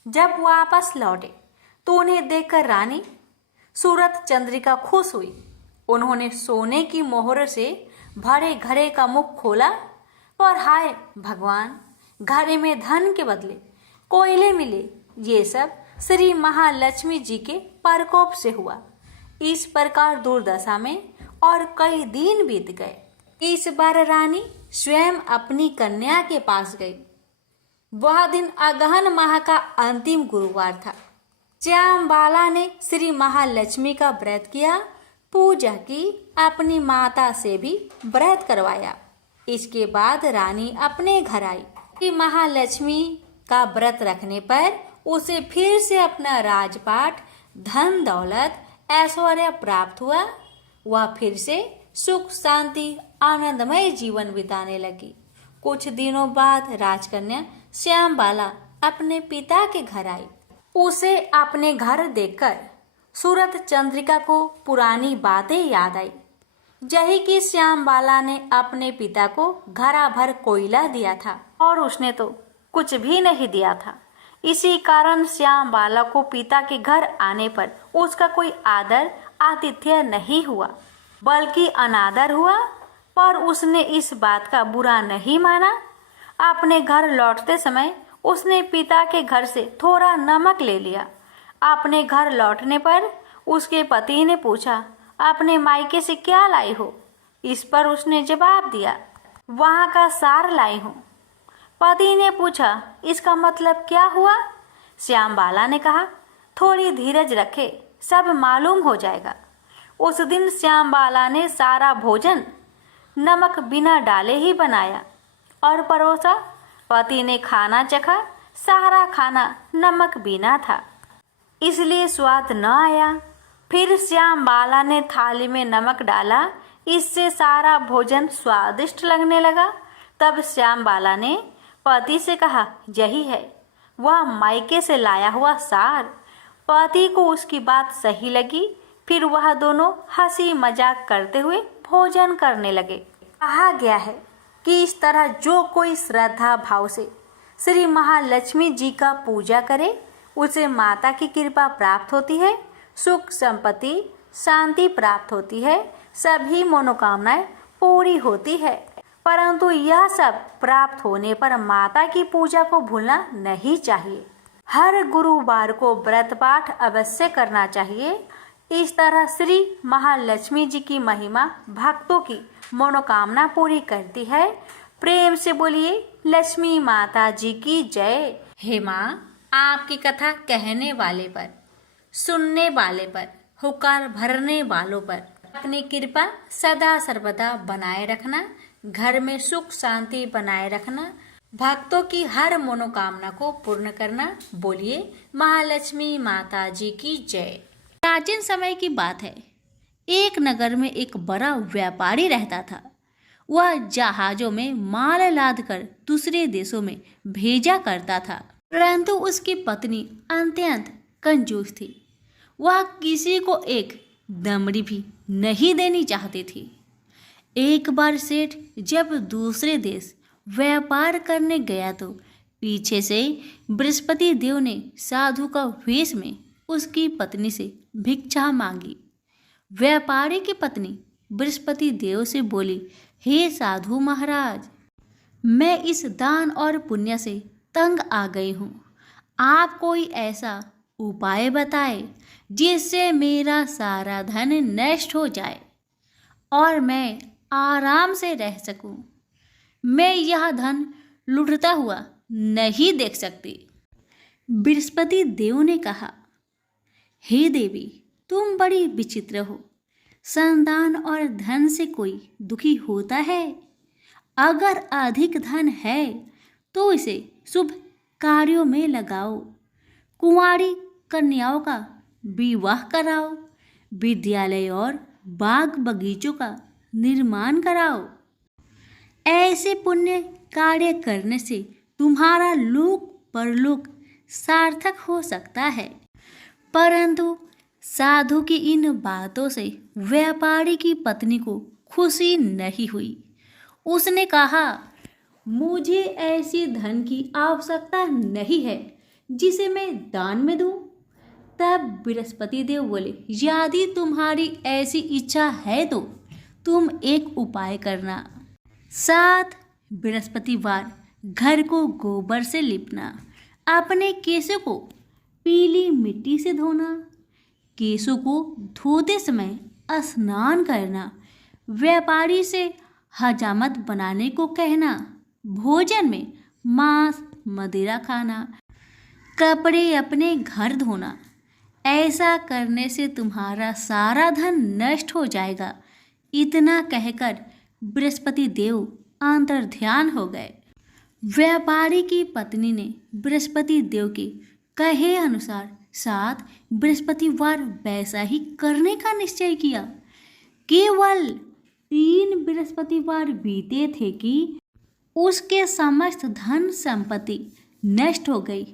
जब वापस लौटे तो उन्हें देखकर रानी सूरत चंद्रिका खुश हुई। उन्होंने सोने की मोहर से भरे घड़े का मुख खोला और हाय भगवान, घड़े में धन के बदले कोयले मिले। ये सब श्री महालक्ष्मी जी के प्रकोप से हुआ। इस प्रकार दुर्दशा में और कई दिन बीत गए। इस बार रानी स्वयं अपनी कन्या के पास गई। वह दिन अगहन माह का अंतिम गुरुवार था। श्यामबाला ने श्री महालक्ष्मी का व्रत किया, पूजा की, अपनी माता से भी व्रत करवाया। इसके बाद रानी अपने घर आई कि महालक्ष्मी का व्रत रखने पर उसे फिर से अपना राजपाट, धन दौलत, ऐश्वर्य प्राप्त हुआ। वह फिर से सुख शांति आनंदमय जीवन बिताने लगी। कुछ दिनों बाद राजकन्या श्यामबाला अपने पिता के घर आई। उसे अपने घर देखकर सूरत चंद्रिका को पुरानी बातें याद आई। यही कि श्यामबाला ने अपने पिता को घड़ा भर कोयला दिया था और उसने तो कुछ भी नहीं दिया था। इसी कारण श्यामबाला को पिता के घर आने पर उसका कोई आदर आतिथ्य नहीं हुआ, बल्कि अनादर हुआ। पर उसने इस बात का बुरा नहीं माना। अपने घर लौटते समय उसने पिता के घर से थोड़ा नमक ले लिया। अपने घर लौटने पर उसके पति ने पूछा, अपने मायके से क्या लाई हो? इस पर उसने जवाब दिया, वहाँ का सार लाई हूँ। पति ने पूछा, इसका मतलब क्या हुआ? श्यामबाला ने कहा, थोड़ी धीरज रखे, सब मालूम हो जाएगा। उस दिन श्यामबाला ने सारा भोजन नमक बिना डाले ही बनाया और परोसा। पति ने खाना चखा, सारा खाना नमक बिना था, इसलिए स्वाद न आया। फिर श्यामबाला ने थाली में नमक डाला, इससे सारा भोजन स्वादिष्ट लगने लगा। तब श्यामबाला ने पति से कहा, यही है वह मायके से लाया हुआ सार। पति को उसकी बात सही लगी। फिर वह दोनों हंसी मजाक करते हुए भोजन करने लगे। कहा गया है कि इस तरह जो कोई श्रद्धा भाव से श्री महालक्ष्मी जी का पूजा करे, उसे माता की कृपा प्राप्त होती है, सुख संपत्ति शांति प्राप्त होती है, सभी मनोकामनाएं पूरी होती है। परंतु यह सब प्राप्त होने पर माता की पूजा को भूलना नहीं चाहिए। हर गुरुवार को व्रत पाठ अवश्य करना चाहिए। इस तरह श्री महालक्ष्मी जी की महिमा भक्तों की मनोकामना पूरी करती है। प्रेम से बोलिए लक्ष्मी माता जी की जय। हे माँ, आपकी कथा कहने वाले पर, सुनने वाले पर, हुक्कार भरने वालों पर अपनी कृपा सदा सर्वदा बनाए रखना, घर में सुख शांति बनाए रखना, भक्तों की हर मनोकामना को पूर्ण करना। बोलिए महालक्ष्मी माता जी की जय। प्राचीन समय की बात है। एक नगर में एक बड़ा व्यापारी रहता था। वह जहाजों में माल लाद कर दूसरे देशों में भेजा करता था, परंतु उसकी पत्नी अत्यंत कंजूस थी। वह किसी को एक दमड़ी भी नहीं देनी चाहती थी। एक बार सेठ जब दूसरे देश व्यापार करने गया तो पीछे से बृहस्पति देव ने साधु का वेश में उसकी पत्नी से भिक्षा मांगी। व्यापारी की पत्नी बृहस्पति देव से बोली, हे साधु महाराज, मैं इस दान और पुण्य से तंग आ गई हूँ। आप कोई ऐसा उपाय बताए जिससे मेरा सारा धन नष्ट हो जाए और मैं आराम से रह सकूं। मैं यह धन लुटता हुआ नहीं देख सकती। बृहस्पति देव ने कहा, हे देवी, तुम बड़ी विचित्र हो। संतान और धन से कोई दुखी होता है? अगर अधिक धन है तो इसे शुभ कार्यों में लगाओ, कुंवारी कन्याओं का विवाह कराओ, विद्यालय और बाग बगीचों का निर्माण कराओ। ऐसे पुण्य कार्य करने से तुम्हारा लोक परलोक सार्थक हो सकता है। परंतु साधु की इन बातों से व्यापारी की पत्नी को खुशी नहीं हुई। उसने कहा, मुझे ऐसी धन की आवश्यकता नहीं है जिसे मैं दान में दूं। तब बृहस्पति देव बोले, यदि तुम्हारी ऐसी इच्छा है तो तुम एक उपाय करना। 7 बृहस्पतिवार घर को गोबर से लिपना, अपने केशों को पीली मिट्टी से धोना, केशों को धोते समय स्नान करना, व्यापारी से हजामत बनाने को कहना, भोजन में मांस मदिरा खाना, कपड़े अपने घर धोना। ऐसा करने से तुम्हारा सारा धन नष्ट हो जाएगा। इतना कहकर बृहस्पति देव अंतर्ध्यान हो गए। व्यापारी की पत्नी ने बृहस्पति देव के कहे अनुसार 7 बृहस्पतिवार वैसा ही करने का निश्चय किया। केवल 3 बृहस्पतिवार बीते थे कि उसके समस्त धन संपत्ति नष्ट हो गई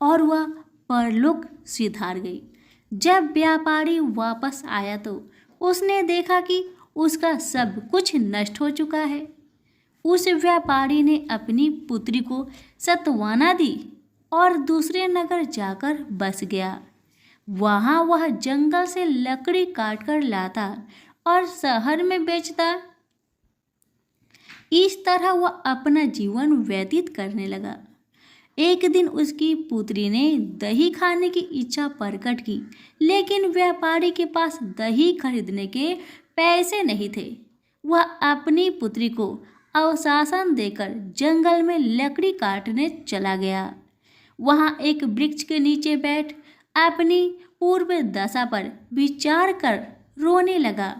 और वह परलोक सिधार गई। जब व्यापारी वापस आया तो उसने देखा कि उसका सब कुछ नष्ट हो चुका है। उस व्यापारी ने अपनी पुत्री को सत्वाना दी और दूसरे नगर जाकर बस गया। वहाँ वह जंगल से लकड़ी काटकर लाता और शहर में बेचता। इस तरह वह अपना जीवन व्यतीत करने लगा। एक दिन उसकी पुत्री ने दही खाने की इच्छा प्रकट की, लेकिन व्यापारी के पास दही खरीदने के पैसे नहीं थे। वह अपनी पुत्री को अवशासन देकर जंगल में लकड़ी काटने चला गया। वहाँ एक वृक्ष के नीचे बैठ अपनी पूर्व दशा पर विचार कर रोने लगा।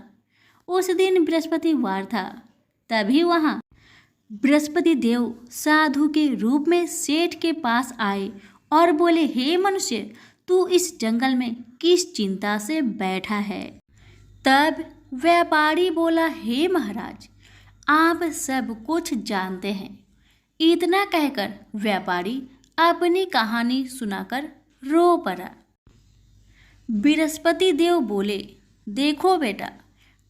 उस दिन बृहस्पतिवार था। तभी वहाँ बृहस्पति देव साधु के रूप में सेठ के पास आए और बोले, हे मनुष्य, तू इस जंगल में किस चिंता से बैठा है? तब व्यापारी बोला, हे महाराज, आप सब कुछ जानते हैं। इतना कहकर व्यापारी अपनी कहानी सुनाकर रो पड़ा। बृहस्पति देव बोले, देखो बेटा,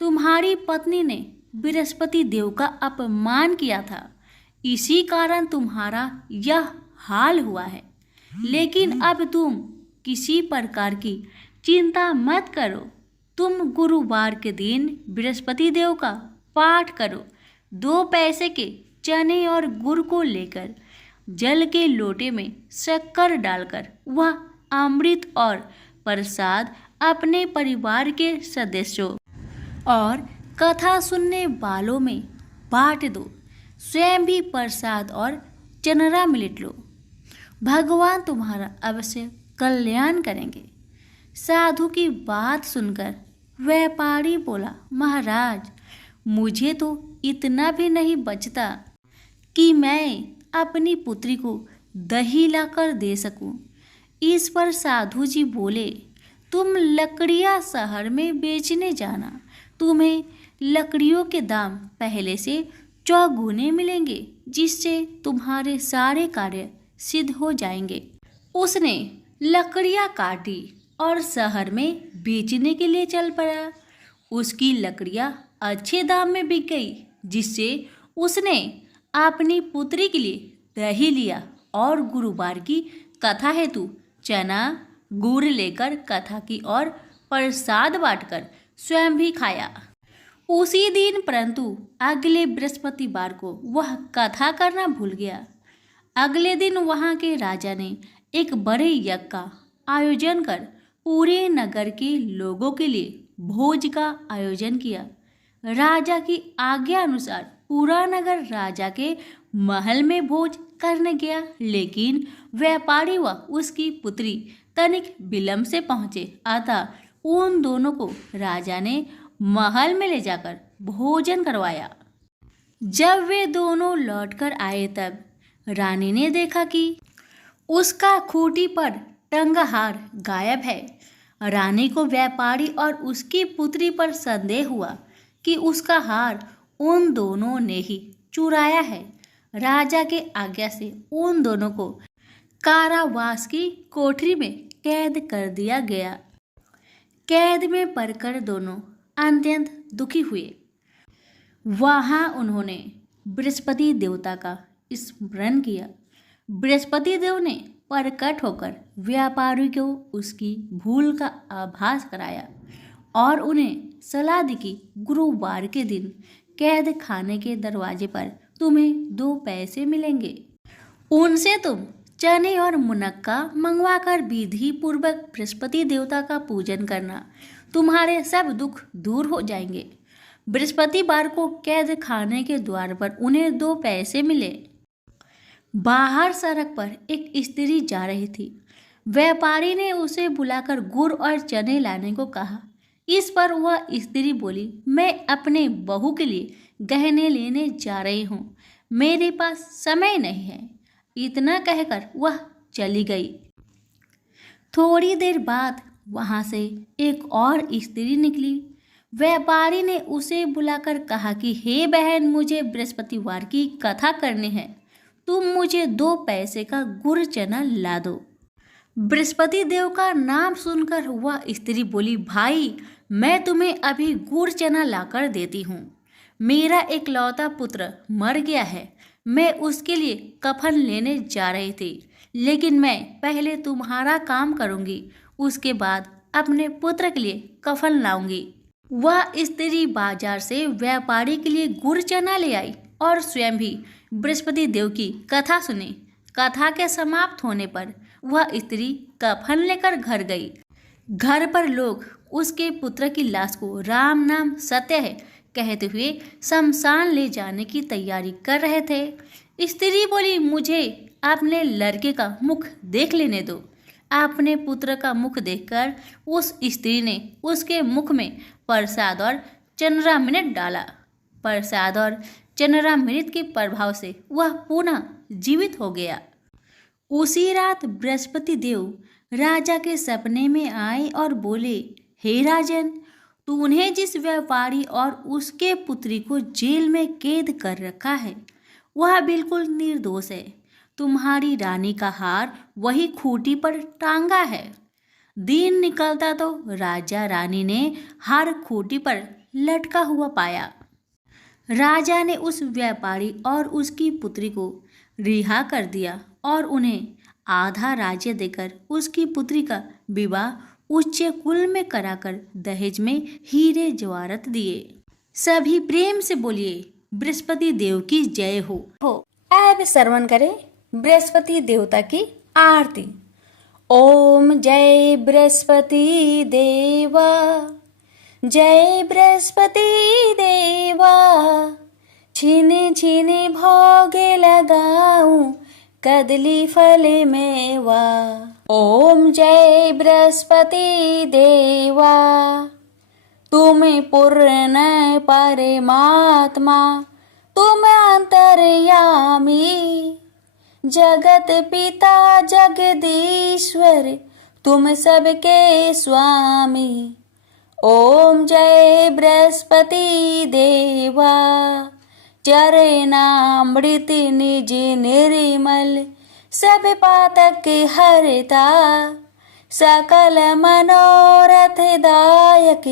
तुम्हारी पत्नी ने बृहस्पति देव का अपमान किया था, इसी कारण तुम्हारा यह हाल हुआ है। लेकिन अब तुम किसी प्रकार की चिंता मत करो। तुम गुरुवार के दिन बृहस्पति देव का पाठ करो। 2 पैसे के चने और गुड़ को लेकर जल के लोटे में शक्कर डालकर वह अमृत और प्रसाद अपने परिवार के सदस्यों और कथा सुनने वालों में बांट दो। स्वयं भी प्रसाद और चनरा मिलट लो। भगवान तुम्हारा अवश्य कल्याण करेंगे। साधु की बात सुनकर व्यापारी बोला, महाराज, मुझे तो इतना भी नहीं बचता कि मैं अपनी पुत्री को दही लाकर दे सकूं। इस पर साधु जी बोले, तुम लकड़ियां शहर में बेचने जाना। तुम्हें लकड़ियों के दाम पहले से चौगुने मिलेंगे, जिससे तुम्हारे सारे कार्य सिद्ध हो जाएंगे। उसने लकड़ियां काटी और शहर में बेचने के लिए चल पड़ा। उसकी लकड़ियां अच्छे दाम में बिक गई, जिससे उसने अपनी पुत्री के लिए दही लिया और गुरुवार की कथा हेतु चना गुड़ लेकर कथा की और प्रसाद बांटकर स्वयं भी खाया। उसी दिन परंतु अगले बृहस्पतिवार को वह कथा करना भूल गया। अगले दिन वहाँ के राजा ने एक बड़े यज्ञ का आयोजन कर पूरे नगर के लोगों के लिए भोज का आयोजन किया। राजा की आज्ञा अनुसार पूरा नगर राजा के महल में भोज करने गया, लेकिन व्यापारी व उसकी पुत्री तनिक विलंब से पहुंचे। अतः उन दोनों को राजा ने महल में ले जाकर भोजन करवाया। जब वे दोनों लौटकर आए तब रानी ने देखा कि उसका खूंटी पर टंगा हार गायब है। रानी को व्यापारी और उसकी पुत्री पर संदेह हुआ कि उसका हार उन दोनों ने ही चुराया है। राजा के आज्ञा से उन दोनों को कारावास की कोठरी में कैद कर दिया गया। कैद में पड़कर दोनों अत्यंत दुखी हुए। वहाँ उन्होंने बृहस्पति देवता का स्मरण किया। बृहस्पति देव ने प्रकट होकर व्यापारी को उसकी भूल का आभास कराया और उन्हें सलाह दी कि गुरुवार के दिन कैद खाने के दरवाजे पर तुम्हें 2 पैसे मिलेंगे। उनसे तुम चने और मुनक्का मंगवाकर विधि पूर्वक बृहस्पति देवता का पूजन करना। तुम्हारे सब दुख दूर हो जाएंगे। बृहस्पतिवार को कैद खाने के द्वार पर उन्हें 2 पैसे मिले। बाहर सड़क पर एक स्त्री जा रही थी। व्यापारी ने उसे बुलाकर गुड़ और चने लाने को कहा। इस पर वह स्त्री बोली, मैं अपने बहू के लिए गहने लेने जा रही हूँ, मेरे पास समय नहीं है। इतना कहकर वह चली गई। थोड़ी देर बाद वहाँ से एक और स्त्री निकली। व्यापारी ने उसे बुलाकर कहा कि हे बहन, मुझे बृहस्पतिवार की कथा करनी है, तुम मुझे 2 पैसे का गुड़ चना ला दो। बृहस्पति देव का नाम सुनकर वह स्त्री बोली, भाई मैं तुम्हें अभी गुड़ चना लाकर देती हूँ। मेरा एकलौता पुत्र मर गया है, मैं उसके लिए कफन लेने जा रही थी, लेकिन मैं पहले तुम्हारा काम करूँगी, उसके बाद अपने पुत्र के लिए कफन लाऊंगी। वह स्त्री बाजार से व्यापारी के लिए गुड़ चना ले आई और स्वयं भी बृहस्पति देव की कथा सुनी। कथा के समाप्त होने पर वह स्त्री कफन लेकर घर गई। घर पर लोग उसके पुत्र की लाश को राम नाम सत्य है कहते हुए शमशान ले जाने की तैयारी कर रहे थे। स्त्री बोली, मुझे अपने लड़के का मुख देख लेने दो। अपने पुत्र का मुख देखकर उस स्त्री ने उसके मुख में प्रसाद और चंद्रामृत डाला। प्रसाद और चंद्रामृत के प्रभाव से वह पुनः जीवित हो गया। उसी रात बृहस्पति देव राजा के सपने में आए और बोले, हे राजन, तूने जिस व्यापारी और उसके पुत्री को जेल में कैद कर रखा है वह बिल्कुल निर्दोष है। तुम्हारी रानी का हार वही खूंटी पर टांगा है। दिन निकलता तो राजा रानी ने हार खूंटी पर लटका हुआ पाया। राजा ने उस व्यापारी और उसकी पुत्री को रिहा कर दिया और उन्हें आधा राज्य देकर उसकी पुत्री का विवाह उच्च कुल में कराकर दहेज में हीरे जवाहरात दिए। सभी प्रेम से बोलिए, बृहस्पति देव की जय हो। अब श्रवण करें बृहस्पति देवता की आरती। ओम जय बृहस्पति देवा, जय बृहस्पति देवा, छिने छिने भोगे लगाऊं कदली फले मेवा। ओम जय बृहस्पति देवा, तुम पूर्ण परमात्मा, तुम अंतर्यामी, जगत पिता जगदीश्वर, तुम सबके स्वामी। ओम जय बृहस्पति देवा, चरणामृत निज निर्मल, सब पातक हरता, सकल मनोरथ दायक,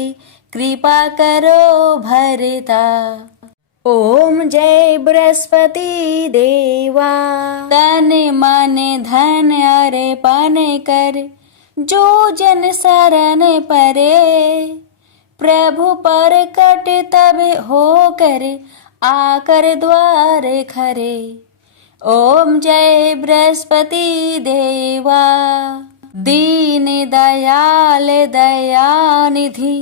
कृपा करो भरता। ओम जय बृहस्पति देवा, तन मन धन अर्पण कर, जो जन शरण परे, प्रभु पर कट तब होकर, आकर द्वार खरे। ओम जय बृहस्पति देवा, दीन दयाल दयानिधि,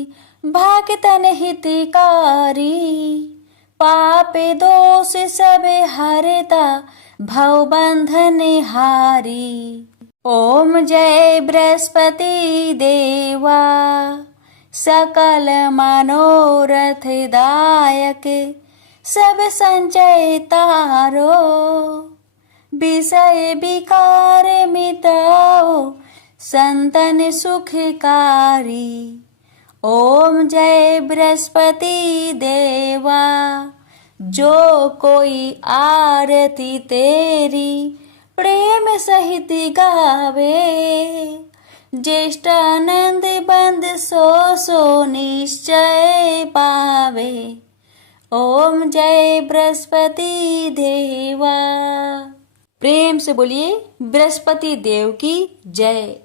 भक्तन हितकारी, पाप दोष सब हरता भव बंधन हारी। ओम जय बृहस्पति देवा सकल मनोरथ दायक सब संचय तारो। विषय विकार मिटाओ संतन सुखकारी। ओम जय बृहस्पति देवा जो कोई आरती तेरी प्रेम सहित गावे। ज्येष्ठानंद बंद सो निश्चय पावे। ओम जय बृहस्पति देवा। प्रेम से बोलिए बृहस्पति देव की जय।